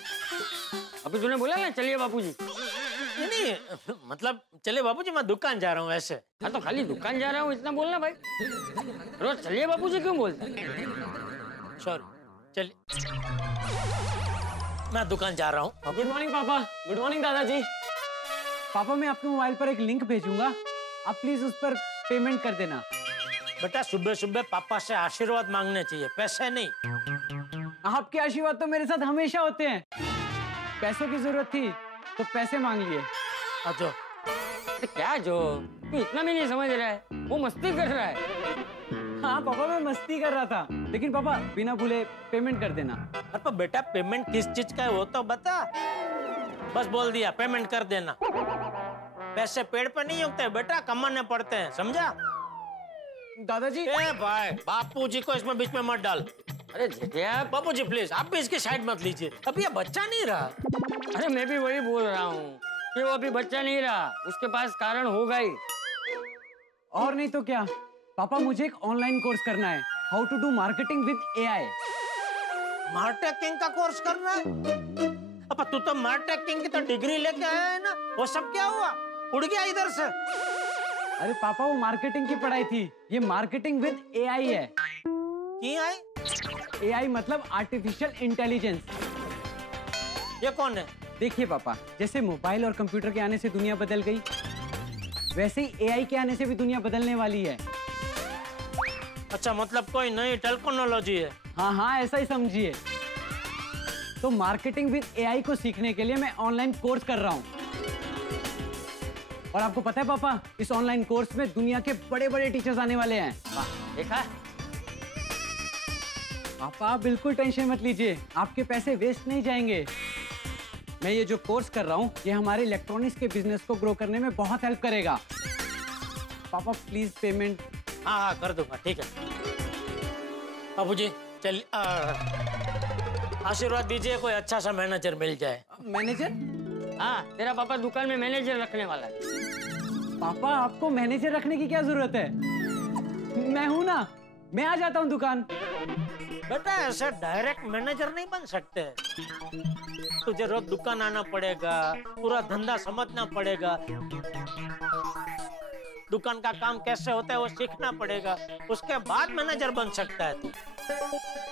अभी तूने बोला ना चलिए बापूजी। नहीं, मतलब चलिए बापूजी, मैं दुकान जा रहा हूँ ऐसे। हाँ तो खाली दुकान जा रहा हूँ इतना बोलना भाई। रोज चलिए बापूजी क्यों बोलते? सॉरी। चलिए मैं दुकान जा रहा हूँ। गुड मॉर्निंग पापा। गुड मॉर्निंग दादाजी। पापा मैं आपके मोबाइल पर एक लिंक भेजूंगा, आप प्लीज उस पर पेमेंट कर देना। बेटा सुबह सुबह पापा से आशीर्वाद मांगने चाहिए, पैसे नहीं। आपके आशीर्वाद तो मेरे साथ हमेशा होते हैं। पैसों की जरूरत थी तो पैसे मांग लिए। अच्छा क्या जो तू इतना भी नहीं समझ रहा है, वो मस्ती कर रहा है। हाँ पापा मैं मस्ती कर रहा था, लेकिन पापा बिना भूले पेमेंट कर देना। अरे बेटा पेमेंट किस चीज का है वो तो बता। बस बोल दिया पेमेंट कर देना। पैसे पेड़ पे नहीं उगते बेटा, कमाने पड़ते हैं, समझा? दादाजी। ए भाई बापूजी को इसमें बीच में मत डाल। अरे जेठिया। बापूजी प्लीज आप भी इसकी साइड मत लीजिए, अभी ये बच्चा नहीं रहा। अरे मैं भी वही बोल रहा हूँ कि वो अभी बच्चा नहीं रहा, उसके पास कारण होगा ही। और नहीं तो क्या पापा, मुझे एक ऑनलाइन कोर्स करना है, how to do marketing with AI। Marketing का कोर्स करना है? अब तू तो मार्केटिंग की तो डिग्री लेके आया है ना, वो सब क्या हुआ? उड़ गया इधर से। अरे पापा वो मार्केटिंग की पढ़ाई थी, ये मार्केटिंग विद AI है। AI मतलब आर्टिफिशियल इंटेलिजेंस। ये कौन है? देखिए पापा, जैसे मोबाइल और कंप्यूटर के आने से दुनिया बदल गई, वैसे ही AI के आने से भी दुनिया बदलने वाली है। अच्छा मतलब कोई नई टेक्नोलॉजी है? हाँ हाँ ऐसा ही समझिए। तो मार्केटिंग विद AI को सीखने के लिए मैं ऑनलाइन कोर्स कर रहा हूँ। और आपको पता है पापा, इस ऑनलाइन कोर्स में दुनिया के बड़े बड़े टीचर्स आने वाले हैं। देखा? पापा आप बिल्कुल टेंशन मत लीजिए, आपके पैसे वेस्ट नहीं जाएंगे। मैं ये जो कोर्स कर रहा हूँ ये हमारे इलेक्ट्रॉनिक्स के बिजनेस को ग्रो करने में बहुत हेल्प करेगा। पापा प्लीज पेमेंट। हाँ हाँ कर दूंगा, ठीक है। बाबूजी चल आशीर्वाद दीजिए, कोई अच्छा सा मैनेजर मिल जाए। मैनेजर? हाँ तेरा पापा दुकान में मैनेजर रखने वाला है। पापा आपको मैनेजर रखने की क्या जरूरत है, मैं हूं ना, मैं आ जाता हूं दुकान। बेटा ऐसे डायरेक्ट मैनेजर नहीं बन सकते, तुझे रोज दुकान आना पड़ेगा, पूरा धंधा समझना पड़ेगा, दुकान का काम कैसे होता है वो सीखना पड़ेगा, उसके बाद मैनेजर बन सकता है तू।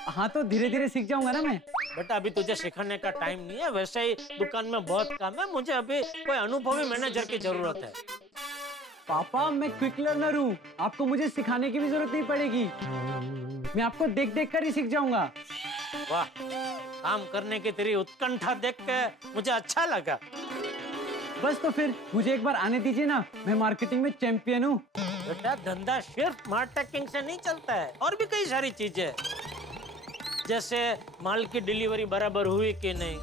हाँ तो धीरे धीरे सीख जाऊंगा ना मैं। बेटा अभी तुझे सिखाने का टाइम नहीं है, वैसे ही दुकान में बहुत काम है, मुझे अभी कोई अनुभवी मैनेजर की जरूरत है। पापा मैं क्विक लर्नर हूँ, आपको मुझे सिखाने की भी जरूरत नहीं पड़ेगी, मैं आपको देख देख कर ही सीख जाऊंगा। वाह, काम करने की तेरी उत्कंठा देख के मुझे अच्छा लगा। बस तो फिर मुझे एक बार आने दीजिए ना, मैं मार्केटिंग में चैंपियन हूँ। बेटा धंधा सिर्फ मार्केटिंग से नहीं चलता है, और भी कई सारी चीजें, जैसे माल की डिलीवरी बराबर हुई कि नहीं,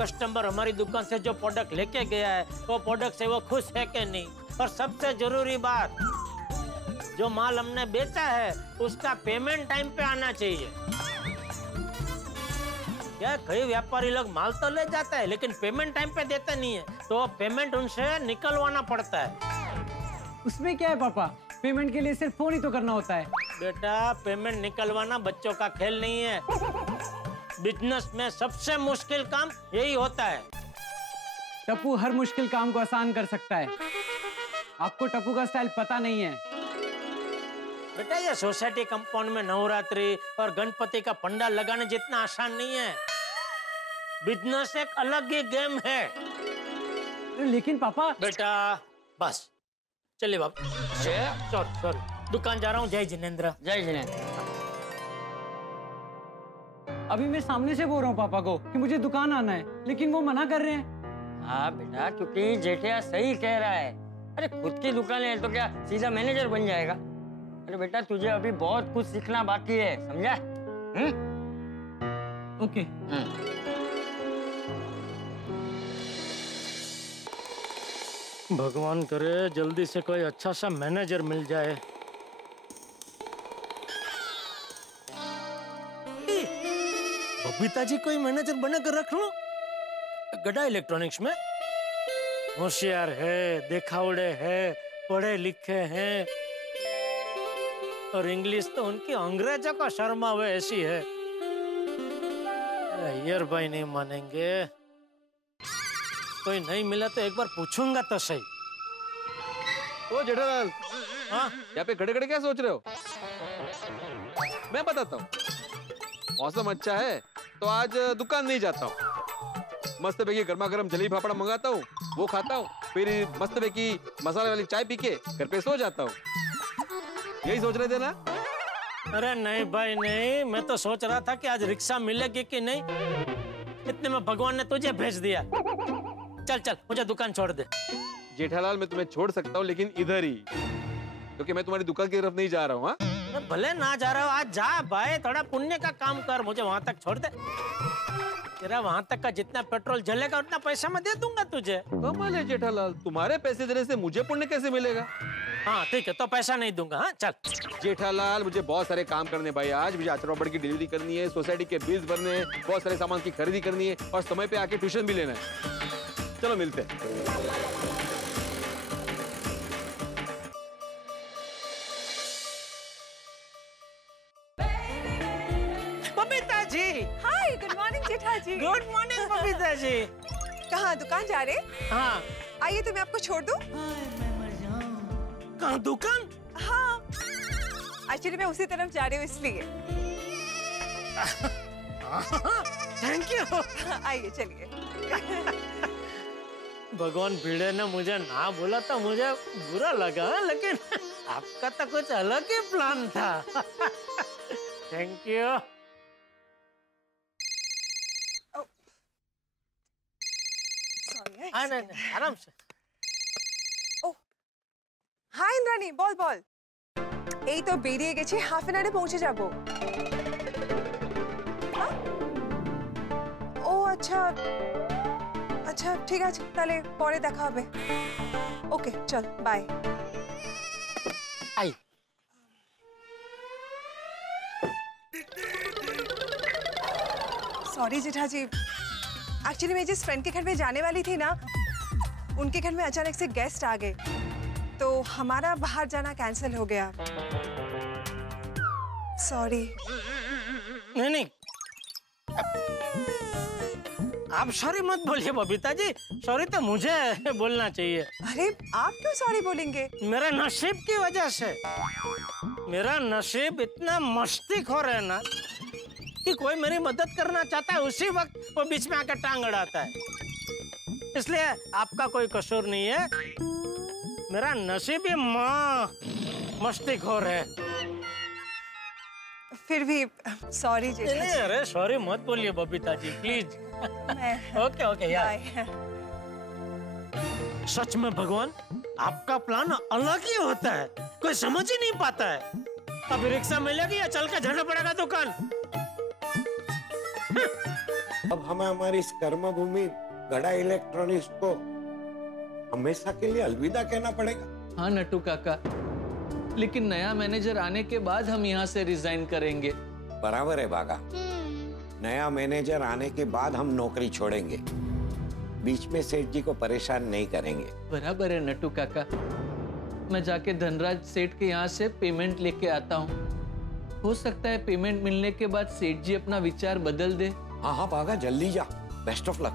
कस्टमर हमारी दुकान से जो प्रोडक्ट लेके गया है वो प्रोडक्ट से वो खुश है कि नहीं, और सबसे जरूरी बात, जो माल हमने बेचा है उसका पेमेंट टाइम पे आना चाहिए। क्या कई व्यापारी लोग माल तो ले जाता है लेकिन पेमेंट टाइम पे देते नहीं है, तो पेमेंट उनसे निकलवाना पड़ता है। उसमें क्या है पापा, पेमेंट के लिए सिर्फ फोन ही तो करना होता है। बेटा पेमेंट निकलवाना बच्चों का खेल नहीं है, बिजनेस में सबसे मुश्किल काम यही होता है। टप्पू हर मुश्किल काम को आसान कर सकता है, आपको टप्पू का स्टाइल पता नहीं है। बेटा ये सोसाइटी कंपाउंड में नवरात्रि और गणपति का पंडाल लगाने जितना आसान नहीं है, बिजनेस एक अलग ही गेम है। लेकिन पापा। बेटा बस चलिए बाप, सॉरी दुकान जा रहा हूँ। जय जिनेंद्र। जय जिनेंद्र। अभी मैं सामने से बोल रहा हूँ पापा को कि मुझे दुकान आना है, लेकिन वो मना कर रहे हैं। हाँ बेटा क्योंकि जेठिया सही कह रहा है, अरे खुद की दुकान है तो क्या सीधा मैनेजर बन जाएगा। अरे बेटा तुझे अभी बहुत कुछ सीखना बाकी है, समझा? ओके। भगवान करे जल्दी से कोई अच्छा सा मैनेजर मिल जाए। बबीता जी कोई मैनेजर बनाकर रख लो। गड़ा इलेक्ट्रॉनिक्स में होशियार है, देखावड़े है, पढ़े लिखे हैं, और इंग्लिश तो उनकी अंग्रेजों का शर्मावे ऐसी है। अय्यर भाई नहीं मानेंगे, कोई नहीं मिला तो एक बार पूछूंगा तो सही। ओ जेठालाल, हाँ यहाँ पे खड़े खड़े क्या सोच रहे हो? मैं बताता हूँ। मौसम अच्छा है तो आज दुकान नहीं जाता हूँ। मस्त पैकी गर्मा गर्म जलेबी फाफड़ा मंगाता हूँ, वो खाता हूँ, फिर मस्त पैकी मसाले वाली चाय पी के घर पे सो जाता हूँ। यही सोच रहे थे ना? अरे नहीं भाई नहीं, मैं तो सोच रहा था कि आज रिक्शा मिलेगी कि नहीं। इतने में भगवान ने तुझे भेज दिया। चल चल मुझे दुकान छोड़ दे। जेठालाल मैं तुम्हें छोड़ सकता हूँ लेकिन इधर ही, क्योंकि मैं तुम्हारी दुकान की तरफ नहीं जा रहा हूँ। हाँ भले ना जा रहा हो, आज जा भाई, थोड़ा पुण्य का काम कर, मुझे वहां तक छोड़ दे। तेरा वहां तक का जितना पेट्रोल जलेगा उतना पैसा मैं दे दूंगा तुझे। कमाल है जेठालाल, तुम्हारे पैसे देने से मुझे पुण्य कैसे मिलेगा? हाँ ठीक है, तो पैसा नहीं दूंगा। हाँ चल। जेठालाल मुझे बहुत सारे काम करने भाई, आज मुझे आचार पापड़ की डिलीवरी करनी है, सोसाइटी के बिल्स भरने हैं, बहुत सारे सामान की खरीदी करनी है और समय पे आके ट्यूशन भी लेना है। चलो मिलते हैं। बबीता जी। हाय, गुड मॉर्निंग जेठा जी। Good morning Babita ji. कहाँ दुकान जा रहे? हाँ। आइए तो मैं आपको छोड़ दूं। कहाँ दुकान? हाँ, एक्चुअली मैं उसी तरफ जा रही हूँ इसलिए। Thank you. आइए चलिए। भगवान भिड़े ने मुझे ना बोला तो मुझे बुरा लगा, लेकिन आपका तो कुछ अलग ही प्लान था। Thank you. नहीं, आराम से। हाँ इंद्रानी, बोल बोल। এই তো বেরিয়ে গেছি, হাফ এন আওয়ারে পৌঁছে যাব। ও আচ্ছা আচ্ছা ঠিক আছে, তাহলে পরে দেখা হবে। ওকে চল, বাই। आई। सॉरी जेठा जी, एक्चुअली मैं जिस फ्रेंड के घर में जाने वाली थी ना, उनके घर में अचानक से गेस्ट आ गए, तो हमारा बाहर जाना कैंसिल हो गया। सॉरी। नहीं नहीं, आप सॉरी मत बोलिए बबीता जी, सॉरी तो मुझे बोलना चाहिए। अरे आप क्यों सॉरी बोलेंगे? मेरा नसीब की वजह से। मेरा नसीब इतना मस्तीखोर है ना कि कोई मेरी मदद करना चाहता है, उसी वक्त वो बीच में आकर टांग अड़ाता है। इसलिए आपका कोई कसूर नहीं है, मेरा नसीब ही मस्तीखोर है। फिर भी सॉरी जेठा जी। नहीं, अरे सॉरी मत बोलिए Babita ji, please. Okay okay यार। सच में भगवान, आपका प्लान अलग ही होता है, कोई समझ ही नहीं पाता है। अभी रिक्शा मिलेगी या चल के जाना पड़ेगा दुकान? अब हमें हमारी इस कर्म भूमि गड़ा इलेक्ट्रॉनिक्स को हमेशा के लिए अलविदा कहना पड़ेगा। हाँ नट्टू काका, लेकिन नया मैनेजर आने के बाद हम यहाँ से रिजाइन करेंगे। बराबर है बागा, नया मैनेजर आने के बाद हम नौकरी छोड़ेंगे, बीच में सेठ जी को परेशान नहीं करेंगे। बराबर है नट्टू काका, मैं जाके धनराज सेठ के यहाँ से पेमेंट लेके आता हूँ। हो सकता है पेमेंट मिलने के बाद सेठ जी अपना विचार बदल दे। हाँ हाँ बागा, जल्दी जा, बेस्ट ऑफ लक।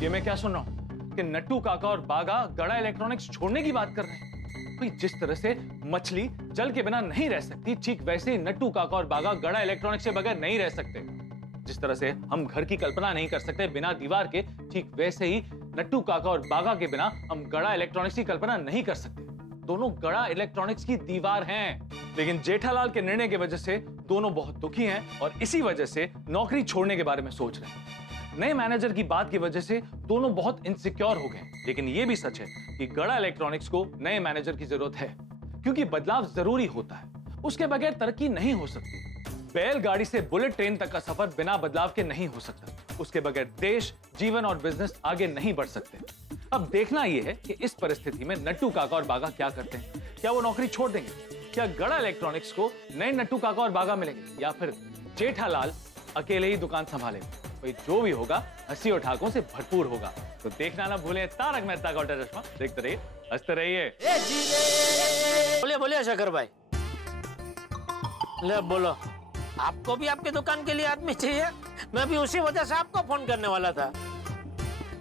ये मैं क्या सुन रहा हूँ कि नट्टू काका और बागा गड़ा इलेक्ट्रॉनिक्स छोड़ने की बात कर रहे हैं। भाई जिस तरह से मछली जल के बिना नहीं रह सकती, ठीक वैसे ही नट्टू काका और बागा गड़ा इलेक्ट्रॉनिक्स से बगैर नहीं रह सकते। जिस तरह से हम घर की कल्पना नहीं कर सकते बिना दीवार के, ठीक वैसे ही नट्टू काका और बागा के बिना हम गड़ा इलेक्ट्रॉनिक्स की कल्पना नहीं कर सकते। दोनों गड़ा इलेक्ट्रॉनिक्स की दीवार हैं। लेकिन जेठालाल के निर्णय की वजह से दोनों बहुत दुखी हैं और इसी वजह से नौकरी छोड़ने के बारे में सोच रहे हैं। नए मैनेजर की बात की वजह से दोनों बहुत इनसिक्योर हो गए। लेकिन यह भी सच है कि गड़ा इलेक्ट्रॉनिक्स को नए मैनेजर की जरूरत है, क्योंकि बदलाव जरूरी होता है, उसके बगैर तरक्की नहीं हो सकती। बैलगाड़ी से बुलेट ट्रेन तक का सफर बिना बदलाव के नहीं हो सकता, उसके बगैर देश, जीवन और बिजनेस आगे नहीं बढ़ सकते। अब देखना यह है कि इस परिस्थिति में नट्टू काका और बागा क्या करते हैं। क्या वो नौकरी छोड़ देंगे? क्या गड़ा इलेक्ट्रॉनिक्स को नए नट्टू काका और बागा मिलेंगे, या फिर जेठालाल अकेले ही दुकान संभालेंगे? भाई जो भी होगा हंसी और ठाकों से भरपूर होगा। तो देखना ना भूलें तारक मेहता का उल्टा चश्मा। देखते रहिए, हंसते रहिए। बोलिए बोलिए शकर भाई। ले बोलो, आपको भी आपकी दुकान के लिए आदमी चाहिए? मैं भी उसी वजह से आपको फोन करने वाला था।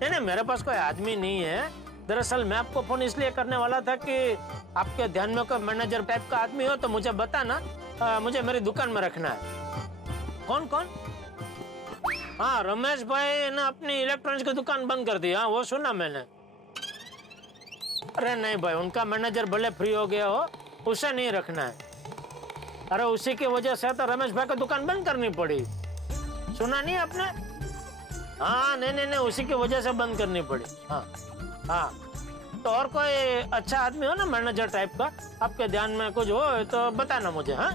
नहीं, मेरे पास कोई आदमी नहीं है। दरअसल मैं आपको फोन इसलिए करने वाला था कि आपके ध्यान में कोई मैनेजर टाइप का आदमी हो तो मुझे बताना, मुझे मेरी दुकान में रखना है। कौन कौन? हाँ, रमेश भाई ने अपनी इलेक्ट्रॉनिक्स की दुकान बंद कर दी। हाँ, वो सुना मैंने। अरे नहीं भाई, उनका मैनेजर भले फ्री हो गया हो, उसे नहीं रखना है। अरे उसी की वजह से तो रमेश भाई को दुकान बंद करनी पड़ी। सुना नहीं आपने? हाँ, नहीं, उसी की वजह से बंद करनी पड़ी। हाँ हाँ, तो और कोई अच्छा आदमी हो ना मैनेजर टाइप का, आपके ध्यान में कुछ हो तो बताना मुझे। हाँ,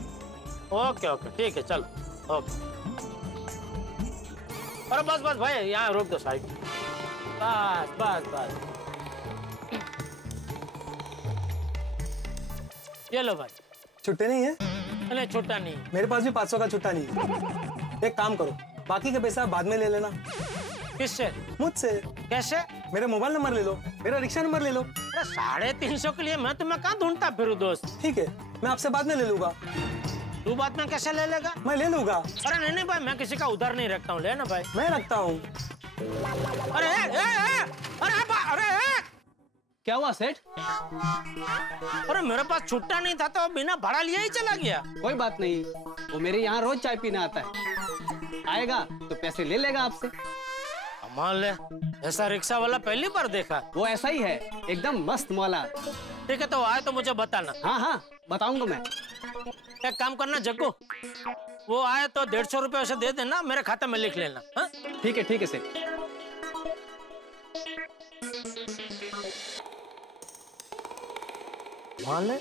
ओके ओके, ठीक है, चलो ओके। अरे बस भाई, यहाँ रोक दो साइड। बस। ये लो भाई। छुट्टे नहीं है? नहीं, छुट्टा नहीं। मेरे पास भी 500 का छुट्टा नहीं है। एक काम करो, बाकी के पैसा बाद में ले लेना। किससे? मुझसे। कैसे? मेरा मोबाइल नंबर ले लो, मेरा रिक्शा नंबर ले लो। अरे 350 के लिए मैं तुम्हें कहाँ ढूंढता फिरूं दोस्त? ठीक है, मैं आपसे बाद में ले लूंगा। तू बाद में कैसे ले लेगा? मैं ले लूंगा। अरे नहीं भाई, मैं किसी का उधार नहीं रखता हूँ, लेना भाई। मैं रखता हूँ। अरे क्या हुआ सेठ? अरे मेरे पास छुट्टा नहीं था तो बिना भाड़ा लिए ही चला गया। कोई बात नहीं, वो मेरे यहाँ रोज चाय पीने आता है। आएगा तो पैसे ले लेगा आपसे। कमाल है, ऐसा रिक्शा वाला पहली बार देखा। वो ऐसा ही है, एकदम मस्त मौला। ठीक है, तो आए तो मुझे बताना। हाँ, बताऊंगा मैं। एक काम करना जग्गू, वो आए तो 150 रुपए उसे दे देना, मेरे खाते में लिख लेना। हाँ? ठीक है सेठ। माले,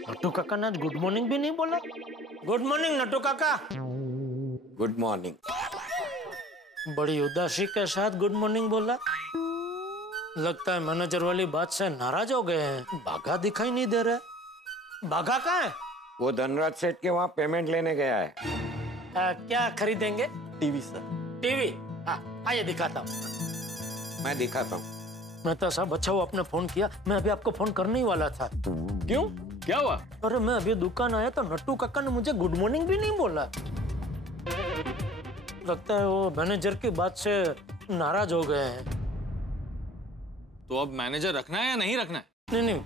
नट्टू काका ने आज गुड मॉर्निंग भी नहीं बोला। गुड मॉर्निंग नट्टू काका। Good morning. बड़ी उदासी के साथ गुड मॉर्निंग बोला। लगता है मैनेजर वाली बात से नाराज हो गए हैं। बाघा दिखाई नहीं दे रहा। बाघा कहाँ है? वो धनराज सेठ के वहाँ पेमेंट लेने गया है। क्या खरीदेंगे? TV sir. टीवी? आइए दिखाता हूँ। मैं दिखाता हूँ। मैं तो साहब, अच्छा वो आपने फोन किया, मैं अभी आपको फोन करने ही वाला था। क्यों, क्या हुआ? अरे मैं अभी दुकान आया तो नट्टू काका ने मुझे गुड मॉर्निंग भी नहीं बोला। लगता है वो मैनेजर की बात से नाराज हो गए हैं। तो अब मैनेजर रखना है या नहीं रखना है? नहीं,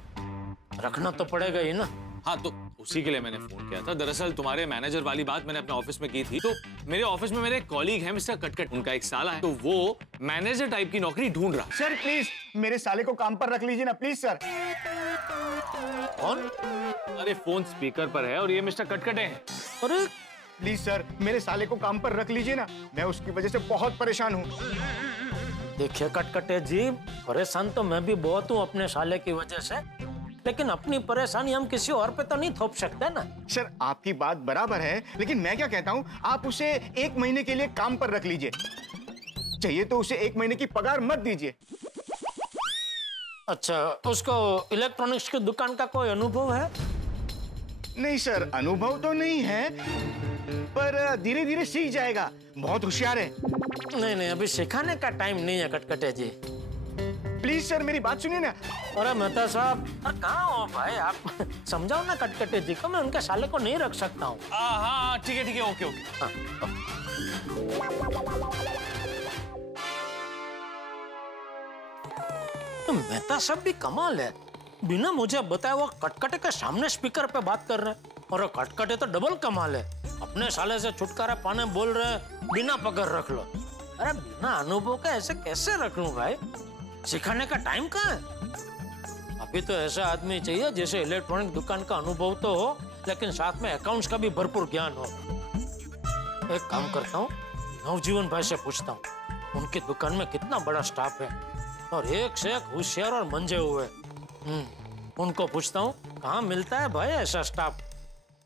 रखना तो पड़ेगा ही ना। हाँ, तो उसी के लिए मैंने फोन किया था। दरअसल तुम्हारे मैनेजर वाली बात मैंने अपने ऑफिस में की थी। तो मेरे ऑफिस में मेरे कॉलीग हैं मिस्टर कटकट, उनका एक साला है, तो वो मैनेजर टाइप की नौकरी ढूंढ रहा। सर प्लीज मेरे साले को काम पर रख लीजिए ना, प्लीज सर। कौन? अरे फोन स्पीकर पर है और ये मिस्टर कटकट है। अरे प्लीज सर, मेरे साले को काम पर रख लीजिए ना, मैं उसकी वजह से बहुत परेशान हूँ। देखिए कटकटे जी, परेशान तो मैं भी बहुत हूँ अपने साले की वजह से, लेकिन अपनी परेशानी हम किसी और पे तो नहीं थोप सकते ना। सर आपकी बात बराबर है, लेकिन मैं क्या कहता हूँ, आप उसे 1 महीने के लिए काम पर रख लीजिए। चाहिए तो उसे 1 महीने की पगार मत दीजिए। अच्छा, उसको इलेक्ट्रॉनिक्स की दुकान का कोई अनुभव है? नहीं सर, अनुभव तो नहीं है, पर धीरे धीरे सीख जाएगा, बहुत होशियार है। नहीं, अभी सिखाने का टाइम नहीं है कटकटे जी। प्लीज सर मेरी बात सुनिए ना। अरे मेहता साहब, कहाँ हो भाई आप? समझाओ ना कटकटे जी को, मैं उनके साले को नहीं रख सकता हूँ। हाँ, ठीक है, ओके। मेहता साहब भी कमाल है, बिना मुझे बताए वो कटकटे के सामने स्पीकर पे बात कर रहे हैं। और कटकटे तो डबल कमाल है, अपने साले से छुटकारा पाने बोल रहे हैं, बिना पकड़ रख लो। अरे बिना अनुभव का ऐसे कैसे रख लूं भाई? सिखाने का टाइम कहाँ है? अभी तो ऐसा आदमी चाहिए जैसे इलेक्ट्रॉनिक दुकान का अनुभव तो हो, लेकिन साथ में अकाउंट्स का भी भरपूर ज्ञान हो। एक काम करता हूँ, नवजीवन भाई से पूछता हूँ उनकी दुकान में कितना बड़ा स्टाफ है, और एक से एक होशियार और मंजे हुए। उनको पूछता हूँ कहाँ मिलता है भाई ऐसा स्टाफ।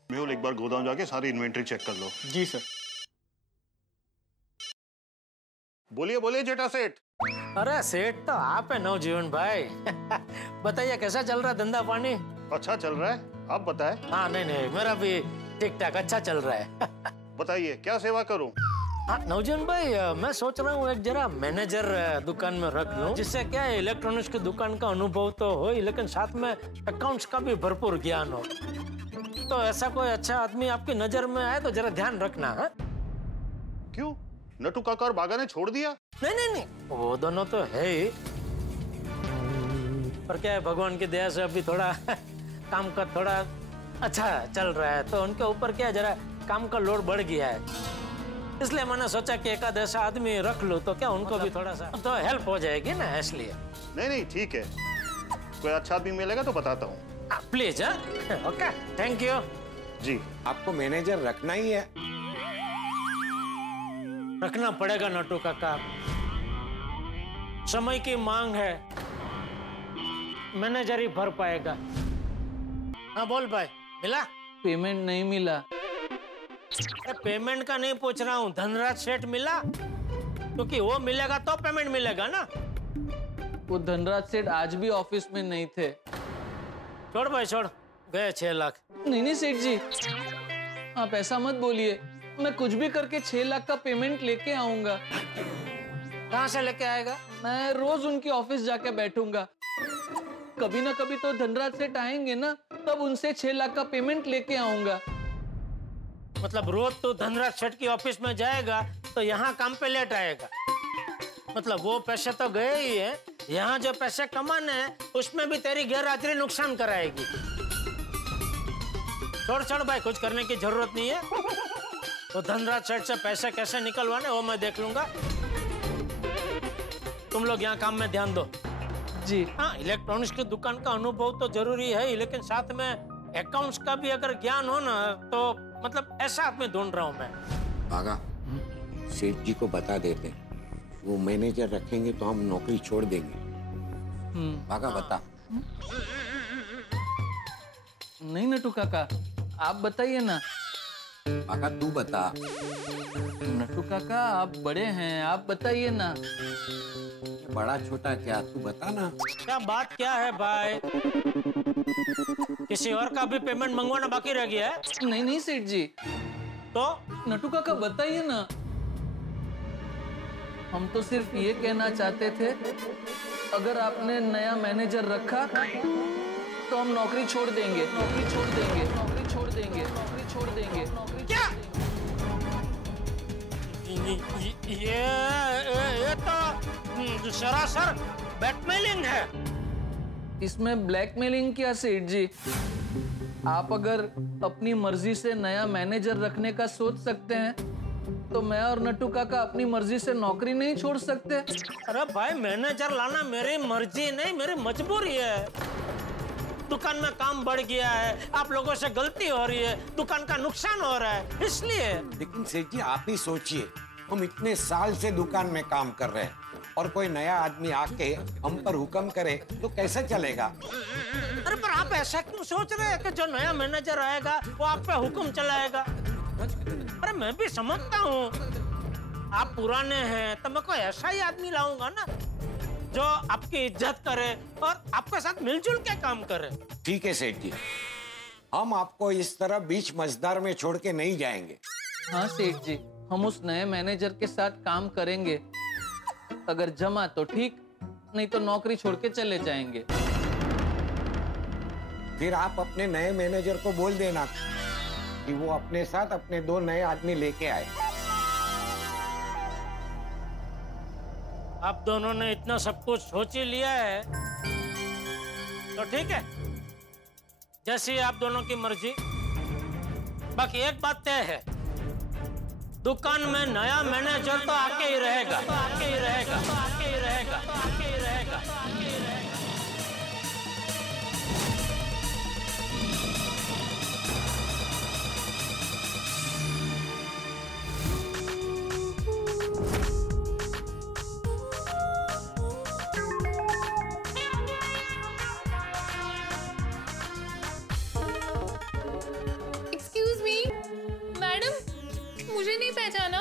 मेहुल, एक बार गोदाम जाके सारी इन्वेंट्री चेक कर लो। जी सर। बोलिए जेठा सेठ। अरे सेठ तो आप है नवजीवन भाई। बताइए कैसा चल रहा है धंधा पानी? अच्छा चल रहा है, आप बताएं। हाँ, नहीं, मेरा भी ठीक ठाक अच्छा चल रहा है। बताइए क्या सेवा करूं? हाँ नवजीवन भाई, मैं सोच रहा हूँ एक जरा मैनेजर दुकान में रख लूं, जिससे क्या है इलेक्ट्रॉनिक्स की दुकान का अनुभव तो हो ही, लेकिन साथ में अकाउंट्स का भी भरपूर ज्ञान हो। तो ऐसा कोई अच्छा आदमी आपकी नजर में आए तो जरा ध्यान रखना। है क्यों, नट्टू काका और बागा ने छोड़ दिया? नहीं, वो दोनों तो है ही, पर क्या है भगवान की दया से अभी थोड़ा काम का थोड़ा अच्छा चल रहा है, तो उनके ऊपर क्या है जरा काम का लोड बढ़ गया है। इसलिए मैंने सोचा कि एक आध ऐसा आदमी रख लूं तो क्या उनको भी थोड़ा सा तो हेल्प हो जाएगी ना, इसलिए। नहीं ठीक है, कोई अच्छा आदमी मिलेगा तो बताता हूँ। प्लीज। ओके, थैंक यू जी। आपको मैनेजर रखना ही है? रखना पड़ेगा नटू काका, समय की मांग है, मैनेजर ही भर पाएगा। हाँ बोल भाई, मिला? पेमेंट नहीं मिला। अरे पेमेंट का नहीं पूछ रहा हूँ, धनराज सेठ मिला? क्योंकि वो मिलेगा तो पेमेंट मिलेगा ना। वो धनराज सेठ आज भी ऑफिस में नहीं थे। छोड़ भाई छोड़, गए 6 लाख। नहीं सेठ जी, आप ऐसा मत बोलिए, मैं कुछ भी करके 6 लाख का पेमेंट लेके आऊंगा। कहाँ से लेके आएगा? मैं रोज उनकी ऑफिस जाके बैठूंगा, कभी ना कभी तो धनराज सेठ आएंगे ना, तब उनसे 6 लाख का पेमेंट लेके आऊंगा। मतलब रोज तो धनराज सेठ की ऑफिस में जाएगा तो यहाँ काम पे लेट आएगा। मतलब वो पैसे तो गए ही है, यहाँ जो पैसे कमाने हैं उसमें भी तेरी गैरहाजिरी नुकसान कराएगी। छोड़ भाई, कुछ करने की जरूरत नहीं है। तो धनराज सेठ से पैसे कैसे निकलवाने वो मैं देख लूंगा। तुम लोग यहाँ काम में ध्यान दो। जी हाँ, इलेक्ट्रॉनिक्स की दुकान का अनुभव तो जरूरी है ही, लेकिन साथ में अकाउंट्स का भी अगर ज्ञान हो ना, तो मतलब ऐसा आदमी ढूंढ रहा हूँ मैं। भागा, सेठ जी को बता देते हैं, वो मैनेजर रखेंगे तो हम नौकरी छोड़ देंगे। भागा, बता। नहीं नटू काका, आप बताइए ना। भागा, तू बता। नटू काका आप बड़े हैं, आप बताइए ना। बड़ा छोटा क्या, तू बता ना। क्या बात क्या है भाई? किसी और का भी पेमेंट मंगवाना बाकी रह गया है? नहीं सेठ जी। तो नटू काका बताइए ना। हम तो सिर्फ ये कहना चाहते थे, अगर आपने नया मैनेजर रखा तो हम नौकरी छोड़ देंगे, नौकरी छोड़ देंगे, नौकरी छोड़ देंगे, नौकरी छोड़ देंगे, नौकरी क्या? ये तो सरासर ब्लैकमेलिंग है। इसमें ब्लैकमेलिंग क्या सेठ जी? आप अगर अपनी मर्जी से नया मैनेजर रखने का सोच सकते हैं तो मैं और नट्टू काका अपनी मर्जी से नौकरी नहीं छोड़ सकते। अरे भाई, मैनेजर लाना मेरी मर्जी नहीं, मेरी मजबूरी है। दुकान में काम बढ़ गया है, आप लोगों से गलती हो रही है, दुकान का नुकसान हो रहा है, इसलिए। लेकिन सेठ जी आप ही सोचिए, हम इतने साल से दुकान में काम कर रहे हैं और कोई नया आदमी आके हम पर हुक्म करे तो कैसे चलेगा? अरे पर आप ऐसा क्यों सोच रहे हैं कि जो नया मैनेजर आएगा वो आप पे हुक्म चलाएगा? अरे मैं भी समझता हूँ, आप पुराने हैं तो मैं कोई ऐसा ही आदमी लाऊंगा ना जो आपकी इज्जत करे और आपके साथ मिलजुल के काम करे। ठीक है सेठ जी, हम आपको इस तरह बीच मझधार में छोड़ के नहीं जाएंगे। हाँ सेठ जी, हम उस नए मैनेजर के साथ काम करेंगे। अगर जमा तो ठीक, नहीं तो नौकरी छोड़ के चले जाएंगे। फिर आप अपने नए मैनेजर को बोल देना कि वो अपने साथ अपने 2 नए आदमी लेके आए। आप दोनों ने इतना सब कुछ सोच ही लिया है तो ठीक है, जैसी आप दोनों की मर्जी। बाकी एक बात तय है, दुकान में नया मैनेजर तो आके ही रहेगा, आके ही रहेगा, आके ही रहेगा, आके ही रहेगा, आके ही रहेगा। एक्सक्यूज मी मैडम, मुझे नहीं पहचाना?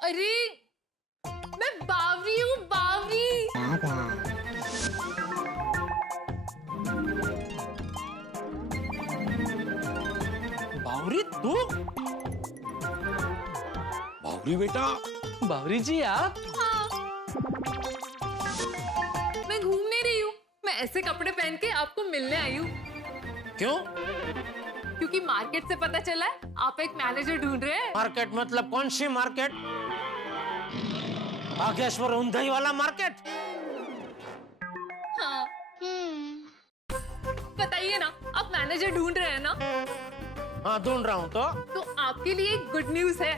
अरे मैं बावरी हूँ, बावरी। बावरी तू? बावरी बेटा? बावरी जी आप? हाँ। मैं घूम नहीं रही हूँ, मैं ऐसे कपड़े पहन के आपको मिलने आई हूँ। क्यों? क्योंकि मार्केट से पता चला है आप एक मैनेजर ढूंढ रहे हैं। मार्केट मतलब कौन सी मार्केट? बागेश्वर ऊंधई वाला मार्केट? हाँ। बताइए ना, आप मैनेजर ढूंढ रहे हैं ना? हाँ ढूंढ रहा हूँ। तो आपके लिए एक गुड न्यूज है।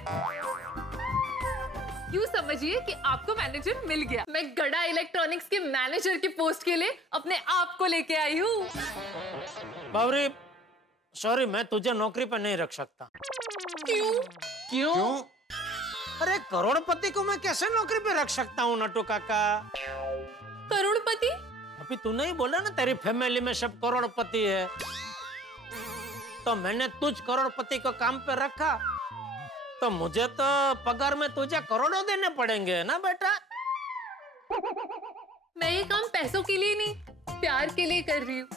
यूँ समझिए कि आपको मैनेजर मिल गया। मैं गड़ा इलेक्ट्रॉनिक्स के मैनेजर की पोस्ट के लिए अपने आप को लेके आई हूँ। बावरी, सॉरी, मैं तुझे नौकरी पर नहीं रख सकता। क्यों? क्यों? अरे करोड़पति को मैं कैसे नौकरी पे रख सकता हूँ नटू काका? करोड़पति? अभी तूने ही बोला ना तेरी फैमिली में सब करोड़पति है, तो मैंने तुझ करोड़पति को काम पे रखा, तो मुझे तो पगार में तुझे करोड़ों देने पड़ेंगे ना बेटा। मैं ये काम पैसों के लिए नहीं, प्यार के लिए कर रही हूँ।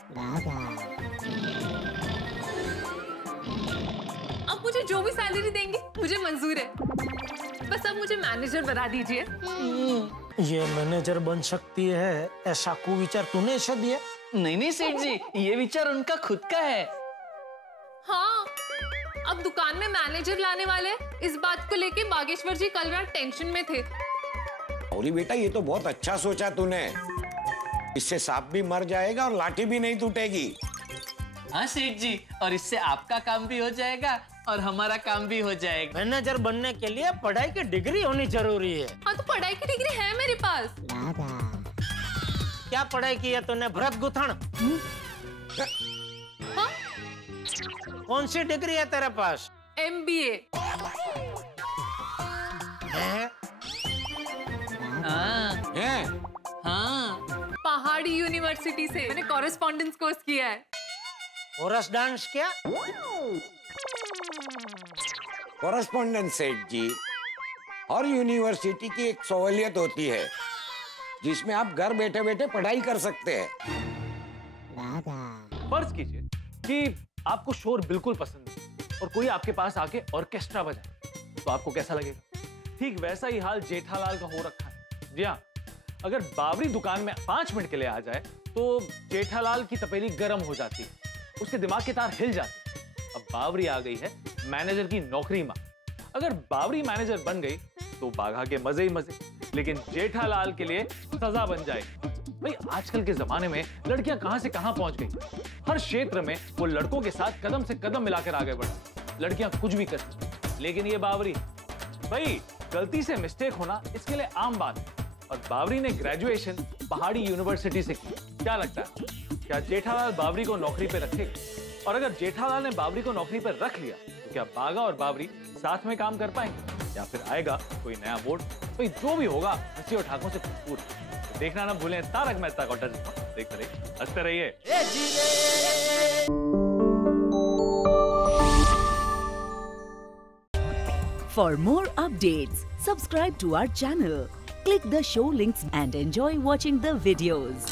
आप मुझे जो भी सैलरी देंगे मुझे मंजूर है, बस आप मुझे मैनेजर बना दीजिए। ये मैनेजर बन सकती है ऐसा कुविचार तूने इसे दिया? नहीं सेठ जी, ये विचार उनका खुद का है। हाँ, अब दुकान में मैनेजर लाने वाले, इस बात को लेके बागेश्वर जी कल रात टेंशन में थे। और बेटा ये तो बहुत अच्छा सोचा तूने, इससे सांप भी मर जाएगा और लाठी भी नहीं टूटेगी। हाँ सेठ जी, और इससे आपका काम भी हो जाएगा और हमारा काम भी हो जाएगा। मैनेजर बनने के लिए पढ़ाई की डिग्री होनी जरूरी है। हाँ तो पढ़ाई की डिग्री है मेरे पास। क्या पढ़ाई की है तूने? भरत गुथण? हाँ? कौन सी डिग्री है तेरे पास? MBA। है? हाँ। पहाड़ी यूनिवर्सिटी से मैंने कॉरेस्पॉन्डेंस कोर्स किया है। कोरस डांस क्या? कॉरेस्पॉन्डेंस सेठ जी, और यूनिवर्सिटी की एक सहूलियत होती है जिसमें आप घर बैठे बैठे पढ़ाई कर सकते हैं। फर्ज कीजिए कि आपको शोर बिल्कुल पसंद नहीं और कोई आपके पास आके ऑर्केस्ट्रा बजाए, तो आपको कैसा लगेगा? ठीक वैसा ही हाल जेठालाल का हो रखा है। जी हाँ, अगर बावरी दुकान में 5 मिनट के लिए आ जाए तो जेठालाल की तपेली गर्म हो जाती है, उसके दिमाग के तार हिल जाते हैं। अब बावरी आ गई है मैनेजर की नौकरी में। अगर बावरी मैनेजर बन गई तो बाघा के मजे ही मजे, लेकिन जेठालाल के लिए सजा बन जाएगी। भाई आजकल के जमाने में लड़कियां कहां से कहां पहुंच गई। हर क्षेत्र में वो लड़कों के साथ कदम से कदम मिलाकर आगे बढ़ा। लड़कियां कुछ भी करती, लेकिन ये बावरी, भाई गलती से मिस्टेक होना इसके लिए आम बात है। और बावरी ने ग्रेजुएशन पहाड़ी यूनिवर्सिटी से की। क्या लगता है, क्या जेठालाल बावरी को नौकरी पे रखेगा? और अगर जेठालाल ने बावरी को नौकरी पर रख लिया तो क्या बाघा और बावरी साथ में काम कर पाएंगे, या फिर आएगा कोई नया बोर्ड? भाई जो भी होगा हंसी और ठाकों से भरपूर। तो देखना ना भूलें तारक मेहता का उल्टा चश्मा। देखते रहिए, हंसते रहिए। For more updates, subscribe to our channel, click the show links and enjoy watching the videos.